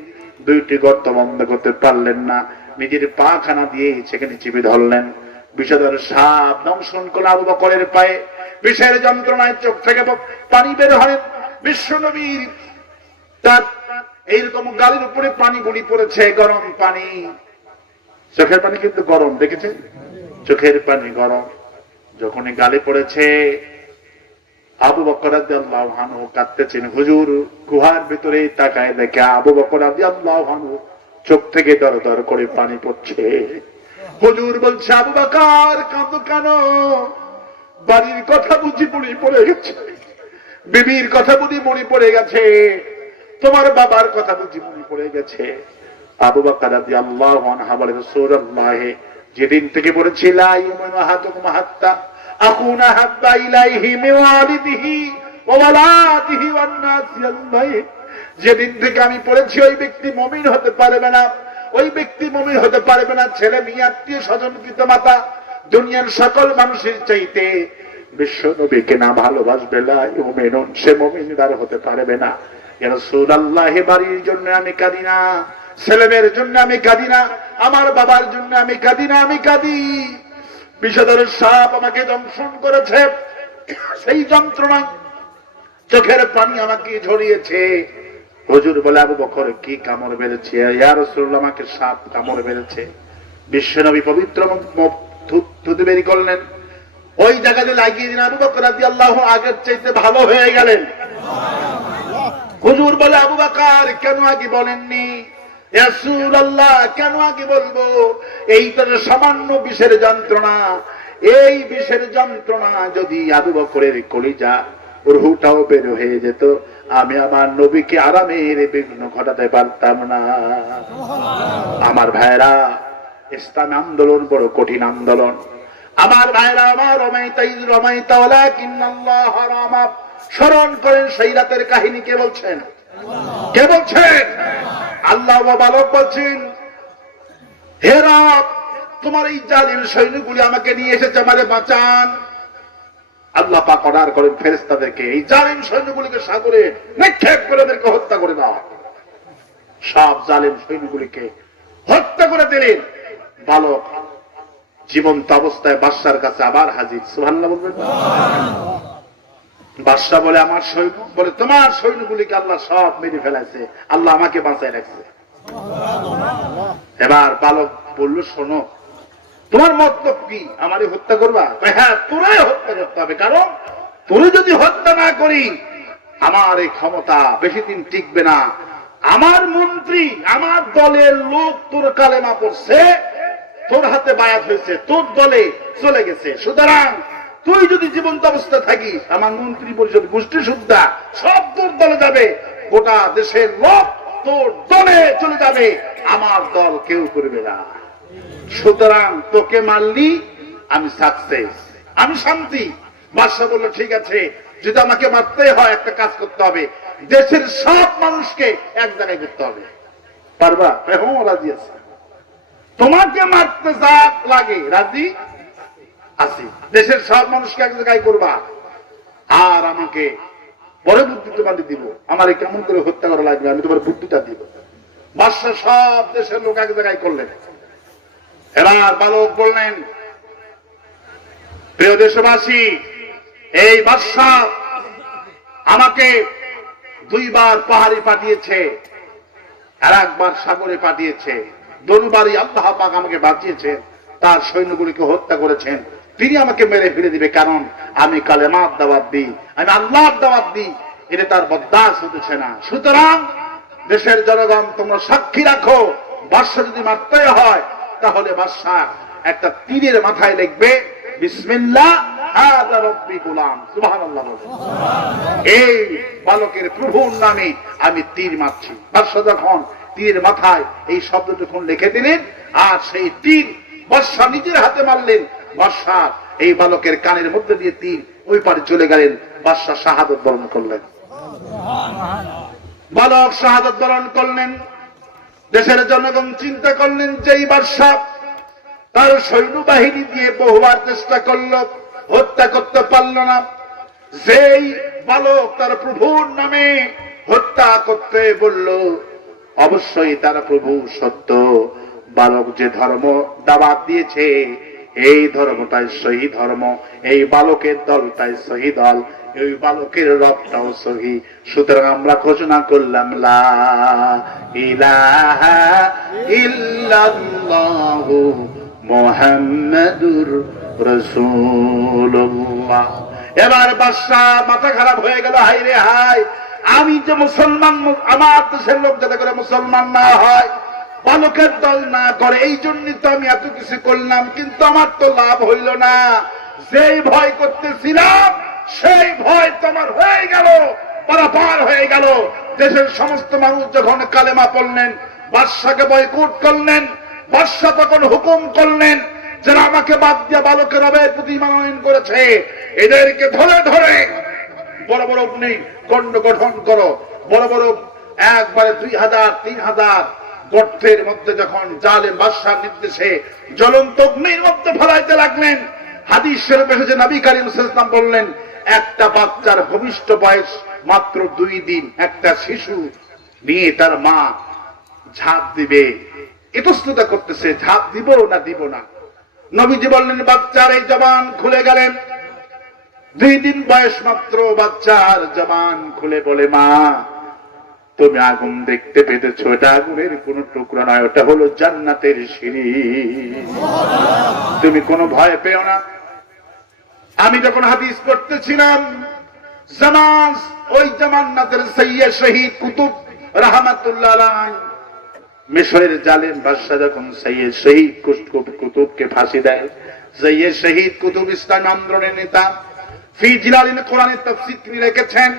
2টি গর্ত বন্ধ করতে পারলেন না, নিজের পা খানা দিয়ে সেখানে চিপে ধরলেন। বিষধর সাপ দংশন করল আবু বকরের পায়ে। বিষের যন্ত্রণায় চোখ থেকে পানি বের হয়। বিশ্বনবীর তার এইরকম গালের উপরে পানি গুলি পড়েছে, গরম পানি। চোখের পানি কিন্তু গরম, দেখেছেন? চোখের পানি গরম। যখনই গালে পড়েছে, আবু বকর রাদিয়াল্লাহু আনহু কাঁদতেছেন। হুজুর গুহার ভিতরে তাকায় দেখে আবু বকর রাদিয়াল্লাহু আনহু চোখ থেকে দর দর করে পানি পড়ছে। হুজুর বলছে, আবু বকর কাঁদো কেন? বাড়ির কথা বুঝি মনে পড়ে গেছে, বিবির কথা বুঝি মনে পড়ে গেছে, তোমার বাবার কথা বুঝি মনে পড়ে গেছে। আবু বকর রাদিয়াল্লাহু আনহু বলে, রাসূলুল্লাহ যেদিন থেকে বলেছি লা ইউমিনু আহাদুকুম হাত্তা আকুনা হাব্বা ইলাইহি মিন ওয়ালিদিহি ওয়া ওয়ালাদিহি ওয়ান নাসি আজমাইন, যেদিন থেকে আমি পড়েছি ওই ব্যক্তি মুমিন হতে পারবে না, ওই ব্যক্তি মুমিন হতে পারবে না ছেলে মেয়ে আত্মীয় স্বজন পিতামাতা দুনিয়ার সকল মানুষের চাইতে বিশ্ব নবীকে না ভালোবাসবে লা ইউমিনুন, সে মুমিন আর হতে পারবে না। ইয়া রাসূলুল্লাহ বাড়ির জন্য আমি কাঁদি না, ছেলেমেয়ের জন্য আমি কাঁদি না, আমার বাবার জন্য আমি কাঁদি না, আমি কাঁদি বিষধর সাপ আমাকে দংশন করেছে, সেই যন্ত্রণায় চোখের পানি আমাকে ঝরিয়েছে। হুজুর বলে, আবু বকর কি কামড় বেড়েছে? ইয়া রাসূলুল্লাহ আমাকে সাপ কামড় বেড়েছে। বিশ্বনবী পবিত্র থুতু বের করলেন, ওই জায়গাতে লাগিয়ে দিন। আবু বকর রাদিয়াল্লাহু আগের চাইতে ভালো হয়ে গেলেন। হুজুর বলে, আবু বকর কেন আগে বলেননি? ইয়া রাসূলুল্লাহ কেন আগে বলবো? এইটা সামান্য বিষের যন্ত্রণা। এই বিষের যন্ত্রণা যদি আবু বকরের কলিজা রুহটাও বের হয়ে যেত, আমি আমার নবীকে আরামের বিঘ্ন ঘটাতে পারতাম না। আমার ভাইরা, ইসলাম আন্দোলন বড় কঠিন আন্দোলন। আমার ভাইরা, আমার রমাইতা ওয়ালাকিন্নাল্লাহ রামা, স্মরণ করেন সেই রাতের কাহিনী। কে বলছেন? কে বলছেন? আল্লাহ বালক বলছেন, হে রব, তোমার এই জালিম সৈন্যগুলি আমাকে নিয়ে এসেছে, আমারে বাঁচান। আল্লাহ পাক অর্ডার করেন ফেরেশতাদেরকে, এই জালিম সৈন্যগুলিকে সাগরে নিক্ষেপ করে ওদেরকে হত্যা করে দাও। সব জালিম সৈন্যগুলিকে হত্যা করে দিলেন। বালক জীবন্ত অবস্থায় বাদশার কাছে আবার হাজির। সুবহানাল্লাহ বলবেন। বাদশা বলে, আমার সৈন্য? বলে, তোমার সৈন্যগুলিকে আল্লাহ সব মেরে ফেলেছে, আল্লাহ আমাকে বাঁচায় রাখছে। এবার বালক বলল, শোনো, তোমার মতলব কি? আমারই হত্যা করবা? হ্যাঁ, তোরাই হত্যা করতে হবে, কারণ তোরে যদি হত্যা না করি আমার এই ক্ষমতা বেশি দিন টিকবে না। আমার মন্ত্রী, আমার দলের লোক তোর কালেমা পড়ছে, তোর হাতে বায়াত হয়েছে, তোর দলে চলে গেছে, সুতরাং তুই যদি জীবন্ত অবস্থায় থাকিস, আমার মন্ত্রী পরিষদ গোষ্ঠী সুদ্ধা সব তোর দলে যাবে, গোটা দেশের লোক তোর দলে চলে যাবে, আমার দল কেউ করবে না। সুতরাং তোকে মারলি আমি সাকসেস, আমি শান্তি। বাদশা বলল ঠিক আছে, যদি আমাকে মারতে হয় একটা কাজ করতে হবে, দেশের সব মানুষকে এক জায়গায় করতে হবে। পারবা? হ্যাঁ, রাজি আছে। তোমাকে মারতে যা লাগে রাজি আছি, দেশের সব মানুষকে এক জায়গায় করবা, আর আমাকে বড় বুদ্ধি তোমাদের দিব, আমার কেমন করে হত্যা করা লাগবে আমি তোমার বুদ্ধিটা দিব। বাদশা সব দেশের লোক এক জায়গায় করলেন। এবার বালক বললেন, প্রিয় দেশবাসী, এই বাদশা আমাকে 2 বার পাহাড়ে পাঠিয়েছে, আর 1 বার সাগরে পাঠিয়েছে। দরবারি আল্লাহ পাক আমাকে বাঁচিয়েছে, তার সৈন্যগুলিকে হত্যা করেছেন। তিনি আমাকে মেরে ফেলে দিবে, কারণ আমি কালেমার দাওয়াত দিই, আমি আল্লাহর দাওয়াত দিই, এটা তার বরদাস্ত হতেছে না। সুতরাং দেশের জনগণ তোমরা সাক্ষী রাখো, বাদশা যদি মারতে হয় তাহলে বাদশা একটা তীরের মাথায় লিখবে বিসমিল্লাহ হাযা রাব্বি গোলাম, সুবহানাল্লাহ। এই বালকের প্রভুর নামে আমি তীর মারছি। বাদশা যখন তীরের মাথায় এই শব্দটুকু লিখে দিলেন, আর সেই তীর বাদশা নিজের হাতে মারলেন। বাদশা এই বালকের কানের মধ্যে দিয়ে তীর ওই পারে চলে গেলেন। বাদশা শাহাদাত বরণ করলেন। বালক শাহাদাত বরণ করলেন। দেশের জনগণ চিন্তা করলেন যে এই বাদশা তার সৈন্যবাহিনী দিয়ে বহুবার চেষ্টা করল, হত্যা করতে পারল না। যেই বালক তার প্রভুর নামে হত্যা করতে বলল, অবশ্যই তার প্রভু সত্য। বালক যে ধর্ম দাওয়াত দিয়েছে এই ধর্মটাই সহি ধর্ম, এই বালকের দলটাই সহি দল, এই বালকের রবটাও সহি। সুতরাং আমরা ঘোষণা করলাম লা ইলাহা ইল্লাল্লাহু মুহাম্মাদুর রাসূলুল্লাহ। এবার বাদশা মাথা খারাপ হয়ে গেল, হাই রে হাই, আমি যে মুসলমান, আমার দেশের লোক যাতে করে মুসলমান না হয়, বালকের দল না করে, এই জন্য তো আমি এত কিছু করলাম, কিন্তু আমার তো লাভ হইল না। যেই ভয় করতেছিলাম সেই ভয় তোমার হয়ে গেল, পারাপার হয়ে গেল। দেশের সমস্ত মানুষ যখন কালেমা পড়লেন, বাদশাকে বয়কট করলেন। বাদশা তখন হুকুম করলেন, যারা আমাকে বাদ দিয়ে বালকের রবের প্রতি মানয়ন করেছে এদেরকে ধরে ধরে বড় বড় অগ্নিকুণ্ড গঠন করো। বড় বড় একবারে 2000 3000 গর্তের মধ্যে যখন জালেম বাদশার নির্দেশে জ্বলন্ত অগ্নির মধ্যে ফেলাইতে লাগলেন। হাদিস শরীফে এসেছে, নবী করিম সাল্লাল্লাহু আলাইহি ওয়াসাল্লাম বললেন, একটা বাচ্চার ভূমিষ্ঠ বয়স মাত্র 2 দিন, একটা শিশু নিয়ে তার মা ঝাঁপ দিবে, ইতস্ততা করতেছে, ঝাঁপ দিব না দিব না। নবীজি বললেন, বাচ্চার এই জবান খুলে গেলেন। 2 দিন বয়স মাত্র বাচ্চার জবান খুলে বলে, মা তুমি আগুন দেখতে পেতেছো, এটা আগুনের কোন টুকরা নয়, ওটা হলো জান্নাতের সিঁড়ি, তুমি কোনো ভয় পেও না। আমি যখন হাদিস পড়তেছিলাম, জামাজ ওই জামান্নাতের সৈয়দ শহীদ কুতুব রাহমাতুল্লাহ আলাইহি, মিশরের জালেম বাদশা যখন সৈয়দ শহীদ কুতুবকে ফাঁসি দেয়, সৈয়দ শহীদ কুতুব ইসলামী আন্দোলনের নেতা, ফি জিলালিন কোরআনের তাফসীর তিনি লিখেছেন,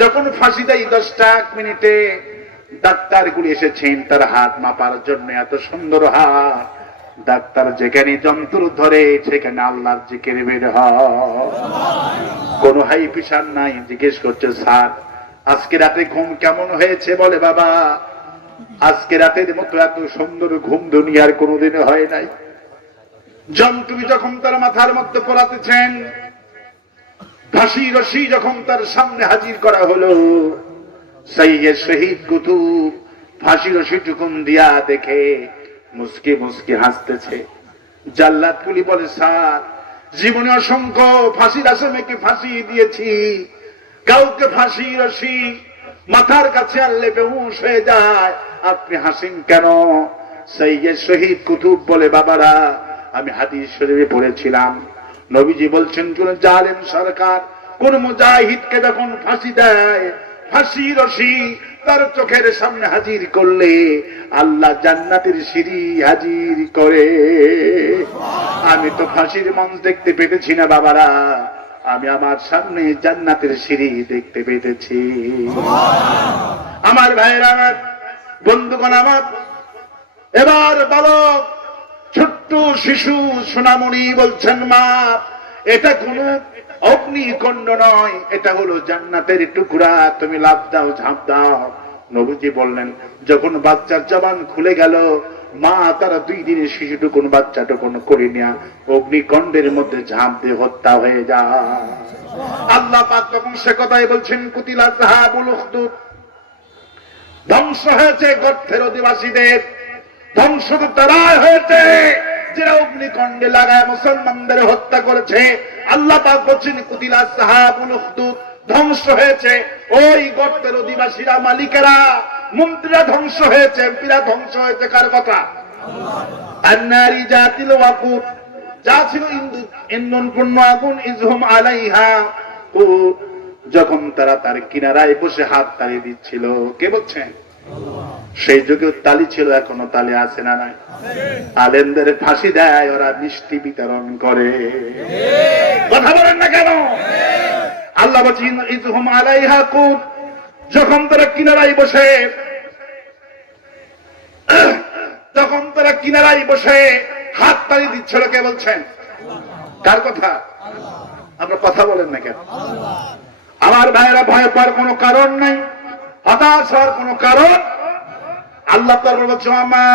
যখন ফাঁসি দেয় 10 মিনিটে ডাক্তারগুলি এসেছেন তার হাত মাপার জন্য। এত সুন্দর হাত, ডাক্তার যেখানে যন্ত্র ধরে সেখানে আল্লাহর জিকির বের হয়, কোন হাই প্রেশার নাই। জিজ্ঞেস করছে, স্যার আজকে রাতে ঘুম কেমন হয়েছে? বলে, বাবা আজকে রাতের মতো এত সুন্দর ঘুম দুনিয়ার কোনোদিন হয় নাই। যন্ত্র যখন তার মাথার মধ্যে পড়াতেছেন, ফাঁসি রশি যখন তার সামনে হাজির করা হলো, সৈয়দ শহীদ কুতুব ফাঁসি রশি টুকুন দিয়া দেখে মুস্কি মুস্কি হাসতেছে। জাল্লাদগুলি বলে, স্যার জীবনে অসংখ্য ফাঁসির আসামিকে ফাঁসি দিয়েছি, কাউকে ফাঁসি রশি মাথার কাছে আনলে বেহুশ হয়ে যায়, আপনি হাসেন কেন? সৈয়দ শহীদ কুতুব বলে, বাবারা আমি হাদিস শরীফে পড়েছিলাম, নবীজি বলছেন কোন জালেম সরকার কোন মুজাহিদকে যখন ফাঁসি দেয়, ফাঁসি রশি বান্দার চোখের সামনে হাজির করলে আল্লাহ জান্নাতের সিঁড়ি হাজির করে। আমি তো ফাঁসির মঞ্চ দেখতে পেতেছি না বাবারা, আমি আমার সামনে জান্নাতের সিঁড়ি দেখতে পেতেছি। আমার ভাইয়েরা, আমার বন্ধুগণ, আমার এবার বালক ছোট্ট শিশু সোনামণি বলছেন, মা এটা কোনো অগ্নিকুণ্ড নয়, এটা হলো জান্নাতের টুকরা, তুমি লাফ দাও, ঝাঁপ দাও। নবীজি বললেন, যখন বাচ্চার জবান খুলে গেল, মা তারা 2 দিনের শিশুটুকুন বাচ্চাটুকুন করে নেয়া অগ্নিকুণ্ডের মধ্যে ঝাঁপ দিয়ে হত্যা হয়ে যায়। আল্লাহ পাক তখন সে কথাই বলছেন, কুতিলা আসহাবুল উখদুদ, ধ্বংস হয়েছে গর্তের অধিবাসীদের, ধ্বংস তো তারাই হয়েছে যারা অগ্নিকুণ্ডে লাগায় মুসলমানদের হত্যা করেছে। আল্লাহ পাক বলছেন, কুতিলা আসহাবুল উখদুদ, ধ্বংস হয়েছে ওই গর্তের অধিবাসীরা, মালিকেরা, মন্ত্রীরা ধ্বংস হয়েছে, এমপিরা ধ্বংস হয়েছে। কার কথা? আন্নারি জাতিল ওয়াকুদ, যা ছিল ইন্ধনপূর্ণ আগুন, ইজহুম আলাইহা, ও যখন তারা তার কিনারায় বসে হাত তালি দিচ্ছিল। কে বলছেন? সেই যুগে তালি ছিল, এখনো তালি আছে না নাই? আলেমদের ফাঁসি দেয়, ওরা মিষ্টি বিতরণ করে। কথা বলেন না কেন? আল্লাহ বলছেন, ইজহুম আলাইহা কুদ, যখন তারা কিনারায় বসে, তখন তারা কিনারায় বসে হাত তালি দিচ্ছিল। কে বলছেন? কার কথা? আপনার কথা বলেন না কেন? আমার ভাইয়েরা, ভয় পাওয়ার কোনো কারণ নাই, হতাশ হওয়ার কোনো কারণ। আল্লাহ তাআলা বলছেন, মা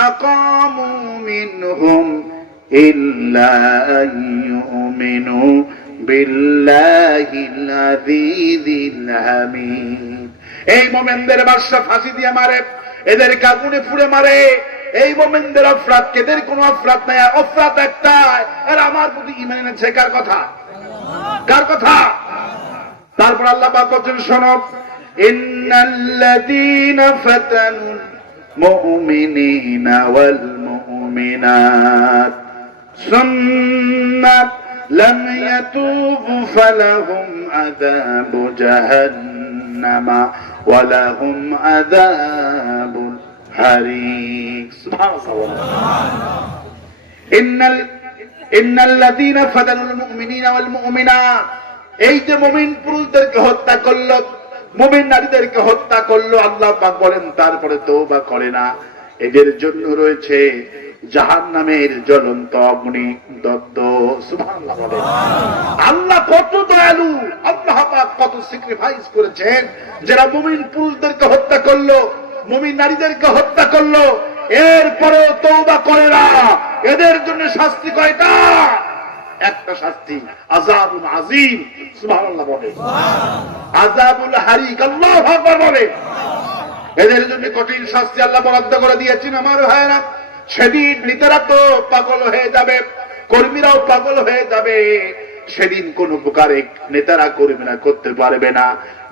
নাকামু মিনহুম ইল্লা আইয়ুমিনু বিল্লাহিল আযীযিল হামিদ। এই মুমিনদের বাদশা ফাঁসি দিয়ে মারে, এদেরকে আগুনে পুড়ে মারে। এই মুমিনদের অপরাধ, এদের কোনো অপরাধ নাই, অপরাধ একটাই, আর আমার প্রতি ঈমান এনেছে। কার কথা? কার কথা? তারপর আল্লাহ পাক বলেন, শোনো, ইন্নাল্লাযীনা ফাতানুল মুমিনিনা ওয়াল মুমিনাত সুম্মা লাম ইয়াতুবু ফালাহুম আযাবু জাহান্নামা ওয়া লাহুম আযাবুল হারিক। সুবহানাল্লাহ। ইন্নাল্লাযীনা ফাতানুল মুমিনিনা ওয়াল মুমিনাত, এই যে মুমিন পুরুষদেরকে হত্যা করলো, মুমিন নারীদেরকে হত্যা করলো, আল্লাহ পাক বলেন তারপরে তওবা করে না, এদের জন্য রয়েছে জাহান্নামের জ্বলন্ত অগ্নি দগ্ধ। সুবহানাল্লাহ বলেন। আল্লাহ কত দয়ালু, আল্লাহ পাক কত স্যাক্রিফাইস করেছেন। যারা মুমিন পুরুষদেরকে হত্যা করলো, মুমিন নারীদেরকে হত্যা করলো, এরপরেও তওবা করে না, এদের জন্য শাস্তি কয়টা? একটা শাস্তি, আযাবুল আযীম। সুবহানাল্লাহ বলে। আযাবুল হারিক, আল্লাহু আকবার বলে। এদের জন্য কঠিন শাস্তি আল্লাহ বরাদ্দ করে দিয়েছেন। আমার ভাইয়েরা, সেদিন নেতারা তো পাগল হয়ে যাবে, কর্মীরাও পাগল হয়ে যাবে। সেদিন কোন প্রকারে নেতারা কর্মীরা করতে পারবে না,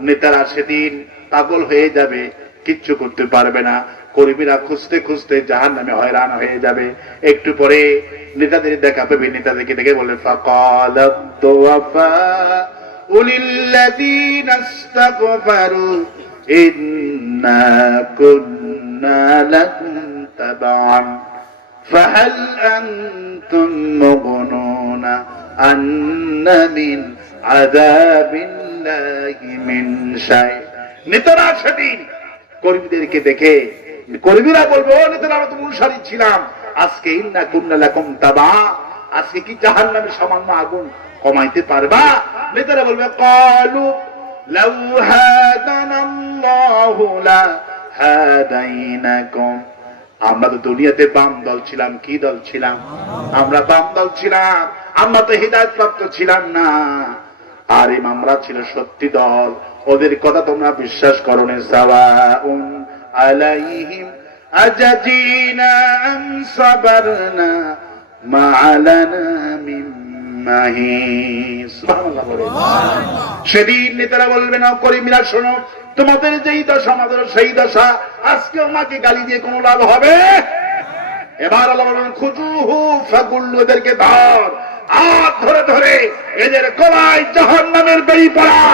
নেতারা সেদিন পাগল হয়ে যাবে, কিচ্ছু করতে পারবে না। কর্মীরা খুঁজতে খুঁজতে জাহান্নামে হয়রান হয়ে যাবে। একটু পরে নেতাদের দেখা পাবে, নেতাদেরকে দেখে বলে, ফাকালাত দুআফাউ লিল্লাযীনা ইসতাগফারু ইন্না কুন্না লাকুম তাবা'আন ফাহাল আনতুম মুগনুনা আন্না মিন আযাবিল্লাহি মিন শাই। নেতারা সেদিন কর্মীদেরকে দেখে, কর্মীরা বলবে, ও নেতারা, আমরা তো অনুসারী ছিলাম, আজকে ইন্না কুন্না লাকুম তাবা, আজকে কি জাহান্নামে সামান্য আগুন কমাইতে পারবা? নেতারা বলবে, ক্বালু লাউ হাদানাল্লাহু লা হাদাইনাকুম, আমরা তো দুনিয়াতে বাম দল ছিলাম। কি দল ছিলাম? আমরা বাম দল ছিলাম, আমরা তো হিদায়াত প্রাপ্ত ছিলাম না। আর আমরা ছিল সত্যি দল, ওদের কথা তোমরা বিশ্বাস করো না। সাওয়াউন আলাইহিম আজাজিনা আম সাবারনা মা আলানা মিন মাহিস। সুবহানাল্লাহ বলে। সেদিন নেতারা বলবে না, কর্মীরা শোনো, তোমাদের যেই দশা আমাদের সেই দশা, আজকে আমাকে গালি দিয়ে কোনো লাভ হবে? এবার আল্লাহ বলেন, খুজুহু ফাগুল্লু, এদেরকে ধর, হাত ধরে ধরে এদের গলায় জাহান্নামের বেড়ি পড়া।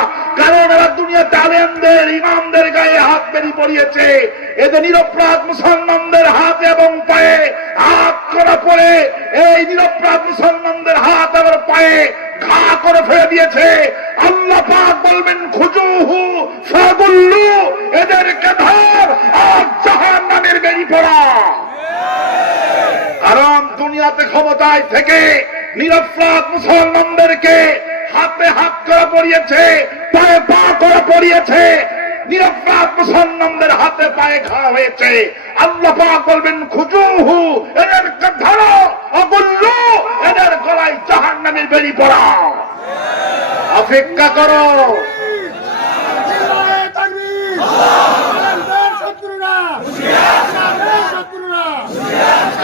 কারণ এরা দুনিয়াতে আলেমদের ইমামদের গায়ে হাত বেড়ি পড়িয়েছে, এদের নিরপরাধ মুসলমানদের হাত এবং পায়ে হাত করা পড়ে এই নিরপরাধ মুসলমানদের হাত এবং পায়ে ঘা করে ফেলে দিয়েছে। আল্লাহ পাক বলবেন খুজুহু ফাগুল্লু, এদেরকে ধর আর জাহান্নামের বেড়ি পড়া। কারণ দুনিয়াতে ক্ষমতায় থেকে নিরপরাধ মুসলমানদেরকে হাতে হাত করা পড়িয়েছে, পায়ে পা করা পড়িয়েছে, নিরপরাধ মুসলমানদের হাতে পায়ে ঘা হয়েছে। আল্লাহ পাক বলবেন খুজুহু, এদেরকে ধরো, অগুল্লু, এদের গলায় জাহান্নামের বেড়ি পড়াও। অপেক্ষা করো।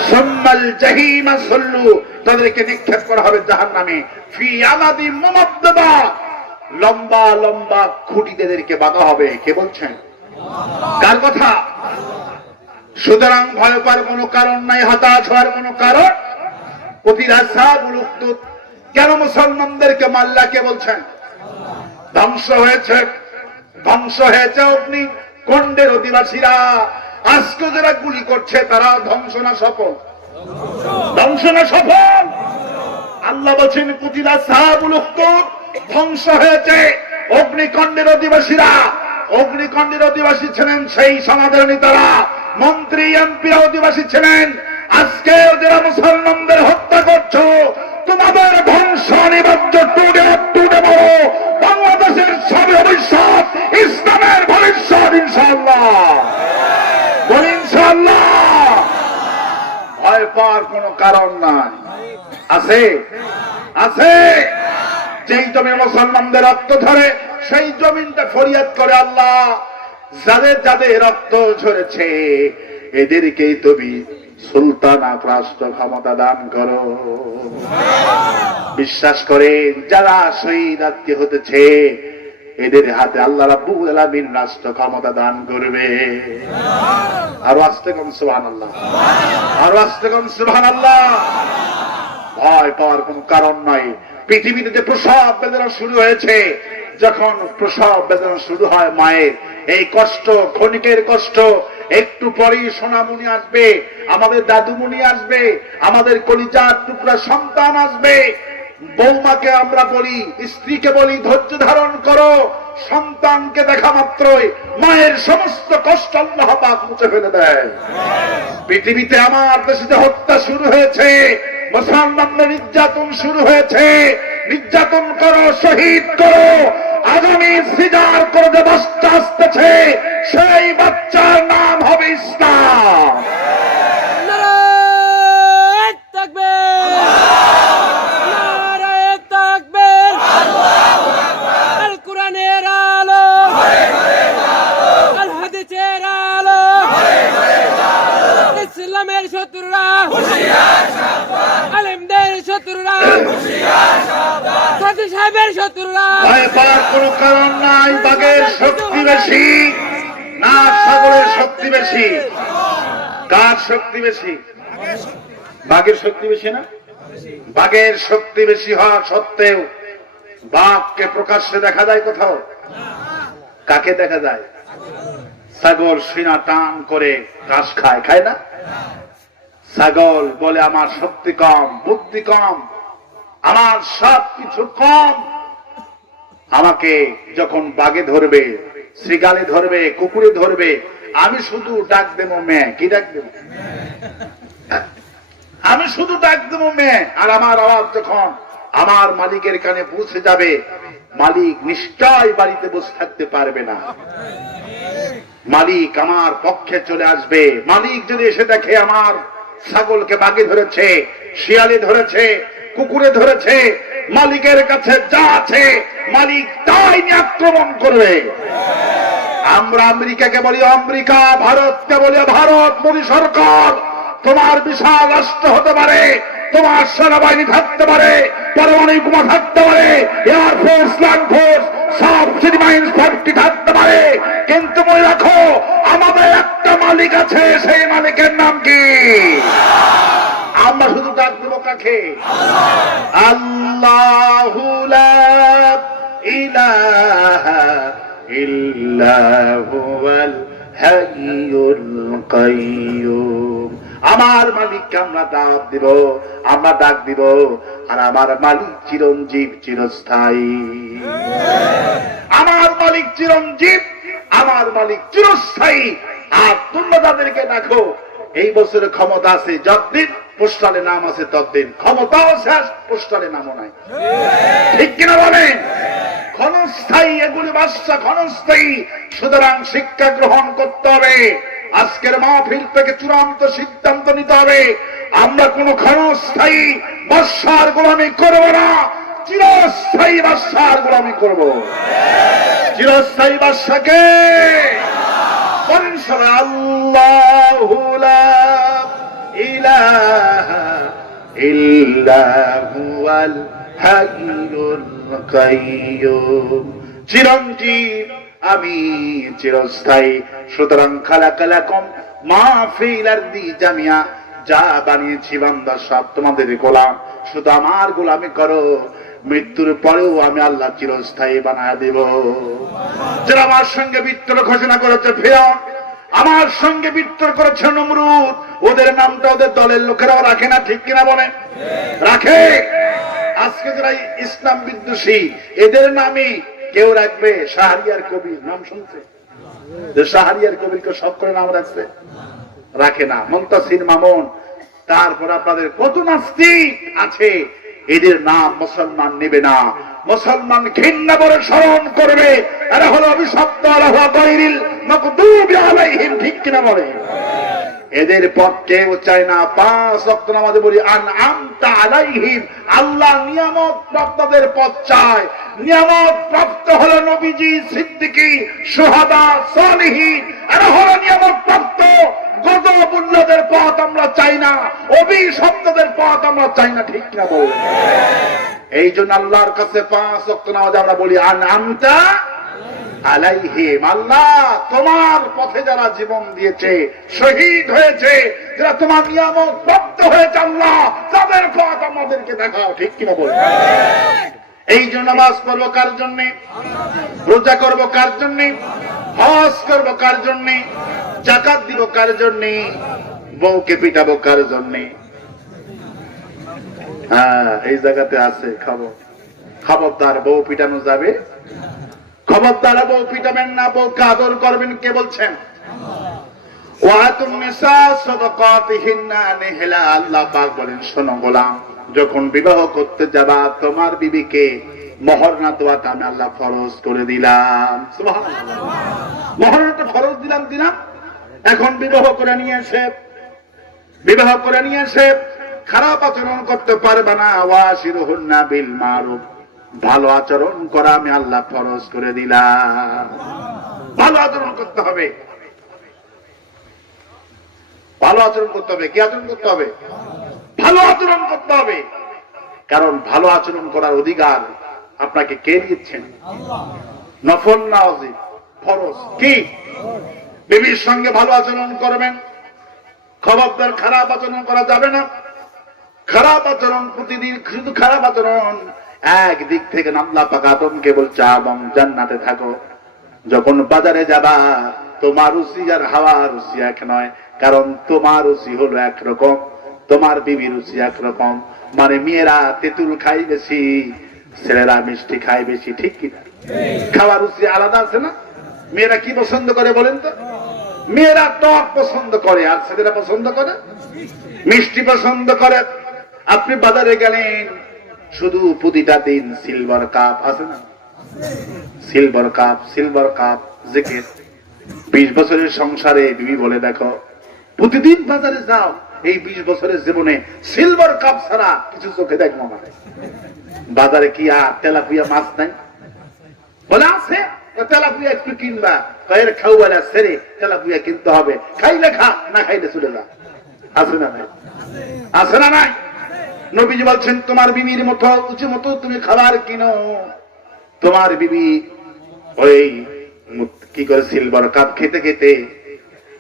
সুম্মাল জাহিমা সাল্লু, তাদেরকে নিক্ষেপ করা হবে জাহান্নামে। ফি আমাদি মুমাদ্দাদা, লম্বা লম্বা খুঁটি তাদেরকে বাঁধা হবে। কে বলছেন? কার কথা? সুতরাং ভয় পাওয়ার কোনো কারণ নাই, হতাশ হওয়ার কোনো কারণ। কেন মুসলমানদেরকে মাল্লা? কে বলছেন? ধ্বংস হয়েছে, ধ্বংস হয়েছে অগ্নি কণ্ডের অধিবাসীরা। আজকে যারা গুলি করছে তারা ধ্বংস না সফল? ধ্বংস না সফল? আল্লাহ বলছেন কুতিলা সাহাবুল উখদুদ, ধ্বংস হয়েছে অগ্নিকণ্ডের অধিবাসীরা। অগ্নিকণ্ডের অধিবাসী ছিলেন সেই সমাজের নেতারা, মন্ত্রী এমপিরা অধিবাসী ছিলেন। আজকে যারা মুসলমানদের হত্যা করছো, তোমাদের ধ্বংস অনিবার্য। টুডে টুডে বড় বাংলাদেশের সবে ভবিষ্যৎ, ইসলামের ভবিষ্যৎ ইনশাআল্লাহ। বলি ইনশাআল্লাহ। ভয় পাওয়ার কোন কারণ নাই। আছে? আছে? যেই জমি মুসলমানদের রক্ত ধরে সেই জমিনটা ফরিয়াদ করে, আল্লাহ যাদের যাদের রক্ত ঝরেছে এদেরকেই তুমি সুলতানা রাষ্ট্র ক্ষমতা দান করো। বিশ্বাস করেন যারা শহীদ আত্মীয় হতেছে এদের হাতে আল্লাহ রাব্বুল আলামিন রাষ্ট্র ক্ষমতা দান করবে। আর আস্তে কম সুবহানাল্লাহ, আর আস্তে কম সুবহানাল্লাহ। ভয় পাওয়ার কোন কারণ নাই। পৃথিবীতে যে প্রসব বেদনা শুরু হয়েছে, যখন প্রসব বেদনা শুরু হয় মায়ের, এই কষ্ট ক্ষণিকের কষ্ট, একটু পরেই সোনামণি আসবে, আমাদের দাদুমণি আসবে, আমাদের কলিজার টুকরা সন্তান আসবে। বৌমাকে আমরা বলি, স্ত্রীকে বলি ধৈর্য ধারণ করো। সন্তানকে দেখা মাত্রই মায়ের সমস্ত কষ্ট আল্লাহ পাক মুছে ফেলে দেয়। পৃথিবীতে আমার দেশে যে হত্যা শুরু হয়েছে, মুসলমানদের নির্যাতন শুরু হয়েছে, নির্যাতন করো, শহীদ করো। আগামী সিজার করে যে বাচ্চা আসতেছে সেই বাচ্চার নাম হবে ইসলাম। ইসলামের শত্রুরা আলেমদের শত্রুরা সাথী সাহেবের শত্রুরা। ভয় পাওয়ার কোন কারণ নাই। বাঘের শক্তি বেশি না ছাগলের শক্তি বেশি? কার শক্তি বেশি? বাঘের শক্তি বেশি না? বাঘের শক্তি বেশি হওয়া সত্ত্বেও বাঘকে প্রকাশ্যে দেখা যায় কোথাও? কাকে দেখা যায়? ছাগল সিনা টান করে ঘাস খায়, খায় না? ছাগল বলে আমার শক্তি কম, বুদ্ধি কম, আমার সব কিছু কম। আমাকে যখন বাঘে ধরবে, শৃগালে ধরবে, কুকুরে ধরবে, আমি শুধু ডাক দেবো মেয়ে। কি ডাক দেবো? আমি শুধু ডাক দেবো মেয়ে। আর আমার আওয়াজ যখন আমার মালিকের কানে পৌঁছে যাবে, মালিক নিশ্চয় বাড়িতে বসে থাকতে পারবে না। মালিক আমার পক্ষে চলে আসবে। মালিক যদি এসে দেখে আমার ছাগলকে বাঘে ধরেছে, শিয়ালে ধরেছে, কুকুরে ধরেছে, মালিকের কাছে যা আছে মালিক তাই নিয়ে আক্রমণ করবে। আমরা আমেরিকাকে বলি আমেরিকা, ভারতকে বলি ভারত। মোদী সরকার তোমার বিশাল রাষ্ট্র হতে পারে, তোমার সেনাবাহিনী থাকতে পারে, পারমাণবিক বোমা থাকতে পারে, এয়ারফোর্স, ল্যান্ড ফোর্স, সব সিডিমাইন্স ফ্যাক্টরি থাকতে পারে, কিন্তু মনে রাখো আমাদের একটা মালিক আছে। সেই মালিকের নাম কি? আমরা শুধু ডাক দেব কাকে? আল্লাহু লা ইলাহা ইল্লা হুয়াল হাইয়ুল কাইয়্যুম। আমার মালিককে আমরা ডাক দিব, আমরা ডাক দিব, আর আমার মালিক চিরঞ্জীব, চিরস্থায়ী। আমার মালিক চিরঞ্জীব, আমার মালিক চিরস্থায়ী। আর তোমরা তাদেরকে দেখো, এই বছরে ক্ষমতা আছে যতদিন, পোস্টালে নাম আছে ততদিন। ক্ষমতাও শেষ, পোস্টালে নামও নাই। ঠিক কিনা বলেন? ক্ষণস্থায়ী, এগুলি বাদশা ক্ষণস্থায়ী। সুতরাং শিক্ষা গ্রহণ করতে হবে। আজকের মাহফিল থেকে চূড়ান্ত সিদ্ধান্ত নিতে হবে, আমরা কোন ক্ষণস্থায়ী বাদশার গোলামি করব না, চিরস্থায়ী বাদশার গোলামি করব। চিরস্থায়ী বাদশাকে বলেন সবাই, আল্লাহু লা ইলাহা ইল্লা হুয়াল হাইয়ুল কাইয়্যুম। চিরঞ্জীব আমি, চিরস্থায়ী। সুতরাং খালাকালাকুম মা ফিল আরদি জামিয়া, যা বানিয়েছি বান্দা সব তোমাদের গোলাম, শুধু আমার গোলামি করো। মৃত্যুর পরেও আমি আল্লাহ চিরস্থায়ী বানায় দেব। যারা আমার সঙ্গে বিদ্রোহ ঘোষণা করেছে ফিরআউন, আমার সঙ্গে বিদ্রোহ করেছে নমরুদ, ওদের নামটা ওদের দলের লোকেরাও রাখে না। ঠিক কিনা বলেন? রাখে। আজকে যারা ইসলাম বিদ্বেষী, এদের নামে কেউ রাখবে শাহরিয়ার কবির নাম শুনছে? যে শাহরিয়ার কবিরকে সব করে নাম রাখছে? রাখে না। মুনতাসির মামুন, তারপর আপনাদের কত নাস্তিক আছে, এদের নাম মুসলমান নেবে না। মুসলমান ঘৃণা করে স্মরণ করবে, এরা হলো অভিশপ্ত, আল্লাহ গায়রিল মাগদুবি আলাইহিম। ঠিক কিনা বলে? এদের পথ কেউ চায় না। 5 ওয়াক্ত নামাজে বলি আনআমতা আলাইহিম, আল্লাহ নিয়ামত প্রাপ্তদের পথ চায়। নিয়ামত প্রাপ্ত হলো নবীজি, সিদ্দিকী, শুহাদা, সালিহিন, এরা হলো নিয়ামত প্রাপ্ত। গজবুল্লাহদের পথ আমরা চাই না, অভিশপ্তদের পথ আমরা চাই না। ঠিক কিনা বলেন? এই জন্য আল্লাহর কাছে 5 ওয়াক্ত নামাজে আমরা বলি আনআমতা আলাইহিম, আল্লাহ তোমার পথে যারা জীবন দিয়েছে, শহীদ হয়েছে, যারা তোমার নিয়ামত প্রাপ্ত হয়েছে, আল্লাহ তাদের পথ আমাদেরকে দেখাও। ঠিক কিনা বলেন? এই জন্য নামাজ পড়বো কার জন্যে? রোজা করবো কার জন্যে? হজ করবো কার জন্যে? যাকাত দিব কার জন্যে? বউকে পিটাবো কার জন্যে? হ্যাঁ, এই জায়গাতে আছে খবরদার, বউ পিটানো যাবে। খবরদার, বউ পিটাবেন না, বউকে আদর করবেন। কে বলছেন? ওয়াতুন নিসা সাদাকাতিহিন্না নিহলা। আল্লাহ পাক বলেন, শোনো গোলাম, যখন বিবাহ করতে যাবা তোমার বিবিকে মোহর না দেওয়াটা আমি আল্লাহ ফরজ করে দিলাম। সুবহানাল্লাহ। মোহরটা ফরজ দিলাম। এখন বিবাহ করে নিয়ে এসে খারাপ আচরণ করতে পারবে না। ওয়াশিরুহুন্না বিল মারুফ, ভালো আচরণ করা আমি আল্লাহ ফরজ করে দিলাম। ভালো আচরণ করতে হবে, ভালো আচরণ করতে হবে। কি আচরণ করতে হবে? ভালো আচরণ করতে হবে। কারণ ভালো আচরণ করার অধিকার আপনাকে কে দিচ্ছেন? নফল না ওয়াজিব? ফরজ। কি? বিবির সঙ্গে ভালো আচরণ করবেন। খবরদার, খারাপ আচরণ করা যাবে না। খারাপ আচরণ প্রতিদিন, শুধু খারাপ আচরণ। একদিক থেকে আল্লাহ পাক আদমকে বলছে, আদম জান্নাতে থাকো, যখন বাজারে যাবা তোমার রুচি আর হাওয়া রুচি এক নয়। কারণ তোমার রুচি হলো একরকম, তোমার বিবি রুচি একরকম। মানে মেয়েরা তেঁতুল খাই বেশি, ছেলেরা মিষ্টি খায় বেশি। ঠিক কিনা? খাওয়ার রুচি আলাদা আছে না? মেয়েরা কি পছন্দ করে বলেন তো? মেয়েরা টক পছন্দ করে, আর ছেলেরা পছন্দ করে মিষ্টি পছন্দ করে। আপনি বাজারে গেলেন, শুধু প্রতিটা দিন সিলভার কাপ আছে না? সিলভার কাপ জিকির। 20 বছরের সংসারে বিবি বলে, দেখো প্রতিদিন বাজারে যাও, এই 20 বছরের জীবনে সিলভার কাপ ছাড়া কিছু চোখে দেখবো না। বাজারে কি আর তেলাপিয়া মাছ নাই? বলে আছে। তেলাপিয়া একটু কিনবা, এর খাওয়ালা ছেড়ে তেলাপিয়া কিনতে হবে। খাইলে খা, না খাইলে চলে যা। আছে না নাই? আছে না নাই? নবীজি বলছেন, তোমার বিবির মতো উঁচু মতো তুমি খাবার কিনো। তোমার বিবি ওই কি করে সিলভার কাপ খেতে খেতে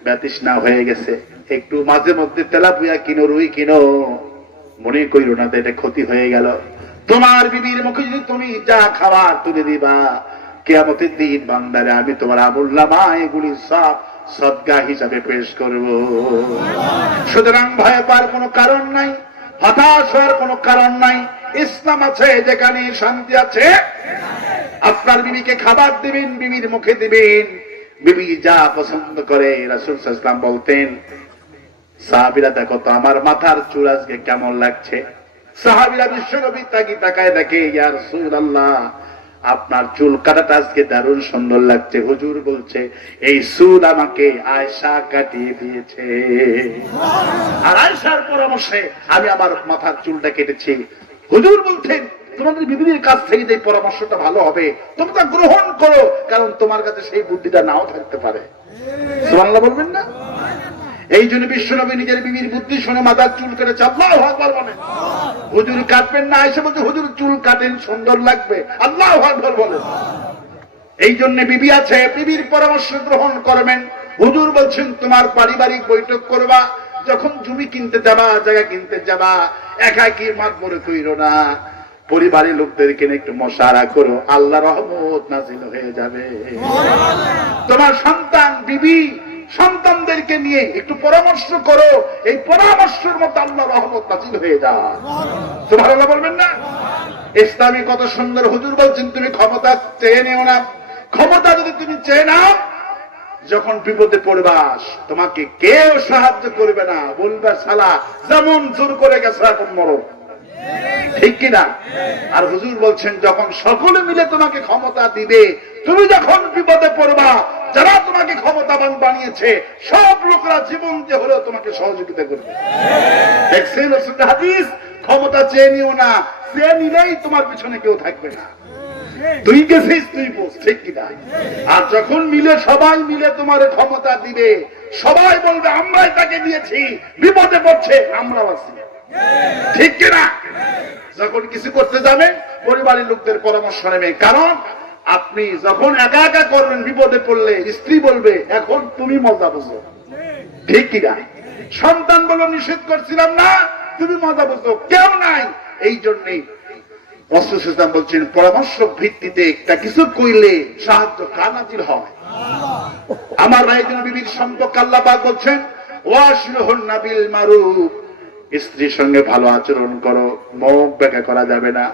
ব্যতৃষ্ণা হয়ে গেছে, একটু মাঝে মধ্যে তেলাপিয়া কিনো, রুই কিনো, মনে করিও না এটা ক্ষতি হয়ে গেল। তোমার বিবির মুখে যদি তুমি যা খাবার তুলে দিবা, কিয়ামতের দিন বান্দারে আমি তোমার আমুল্লামা এগুলি সব সদকা হিসাবে পেশ করব। সুতরাং ভয় পাওয়ার কোনো কারণ নাই, হতাশ হওয়ার কোনো কারণ নাই। ইসলাম আছে যেখানে শান্তি আছে। আপনার বিবিকে খাবার দিবেন, বিবির মুখে দিবেন, বিবি যা পছন্দ করে। রাসূল সাল্লাল্লাহু আলাইহি ওয়াসাল্লাম বলতেন, সাহাবীরা দেখো তো আমার মাথার চুল আজকে কেমন লাগছে। সাহাবীরা বিশ্বনবী তাকায় দেখে, ইয়া রাসূলুল্লাহ আপনার চুল কাটাটা আজকে দারুণ সুন্দর লাগছে। হুজুর বলছে এই চুল আমাকে আয়েশা কাটিয়ে দিয়েছে, আর আয়েশার পরামর্শে আমি আমার মাথার চুলটা কেটেছি। হুজুর বলছেন তোমাদের বিবিদের কাছ থেকে যে পরামর্শটা ভালো হবে তোমরা গ্রহণ করো, কারণ তোমার কাছে সেই বুদ্ধিটা নাও থাকতে পারে। সুবহানাল্লাহ বলবেন না? এই জন্য বিশ্বনবী নিজের বিবির বুদ্ধি শুনে মাথার চুল কেটেছে। আল্লাহু আকবার বলেন। হুজুর কাটবেন না, এসে বলছে হুজুর চুল কাটেন সুন্দর লাগবে। আল্লাহু আকবার বলেন। এই জন্য বিবি আছে, বিবির পরামর্শ গ্রহণ করবেন। হুজুর বলছেন তোমার পারিবারিক বৈঠক করবা, যখন জমি কিনতে যাবা, জায়গা কিনতে যাবা, একাকী মাত মনে কইরো না, পরিবারের লোকদেরকে একটু মশারা করো, আল্লাহ রহমত নাযিল হয়ে যাবে। তোমার সন্তান বিবি সন্তানদেরকে নিয়ে একটু পরামর্শ করো, এই পরামর্শের মতো আল্লাহ রহমত নাযিল হয়ে যায়। সুবহানাল্লাহ বলবেন না? ইসলামী কত সুন্দর। হুজুর বলছেন তুমি ক্ষমতা চেয়ে নিও না, ক্ষমতা যদি তুমি চেয়ে নাও, যখন বিপদে পড়বা তোমাকে কেউ সাহায্য করবে না, বলবে শালা যেমন জোর করে গেছে এখন মরো, ঠিক কিনা? আর হুজুর বলছেন যখন সকলে মিলে তোমাকে ক্ষমতা দিবে, তুমি যখন বিপদে পড়বা, যারা তোমাকে ক্ষমতাবান বানিয়েছে সব লোকরা জীবন দিয়ে হলেও তোমাকে সহযোগিতা করবে। দেখছেন হাদিস, ক্ষমতা চেয়ে নিও না, চেয়ে নিলেই তোমার পিছনে কেউ থাকবে না। তুই গেছিস তুই বস, ঠিক কিনা? আর যখন মিলে সবাই মিলে তোমার ক্ষমতা দিবে, সবাই বলবে আমরাই তাকে দিয়েছি, বিপদে পড়ছে আমরাও আছি, ঠিক কিনা? যখন কিছু করতে যাবে পরিবারের লোকদের পরামর্শ নেবে, কারণ আপনি যখন একা একা করবেন বিপদে পড়লে স্ত্রী বলবে এখন তুমি মজা বুঝো, ঠিক কিনা? সন্তান বলো নিষেধ করছিলাম না, তুমি মজা বুঝো, কেউ নাই। এই জন্যই রাসূল সাল্লাল্লাহু আলাইহি ওয়াসাল্লাম বলছেন পরামর্শ ভিত্তিতে একটা কিছু কইলে সাহায্য কানাজিল হয়। আমার ভাই জন বিবির সম্পর্কে আল্লাহ পাক বলছেন ওয়াশরুহুন্না বিল মারুফ, স্ত্রীর সঙ্গে ভালো আচরণ করো, মুখ বেঁকা করা যাবে না,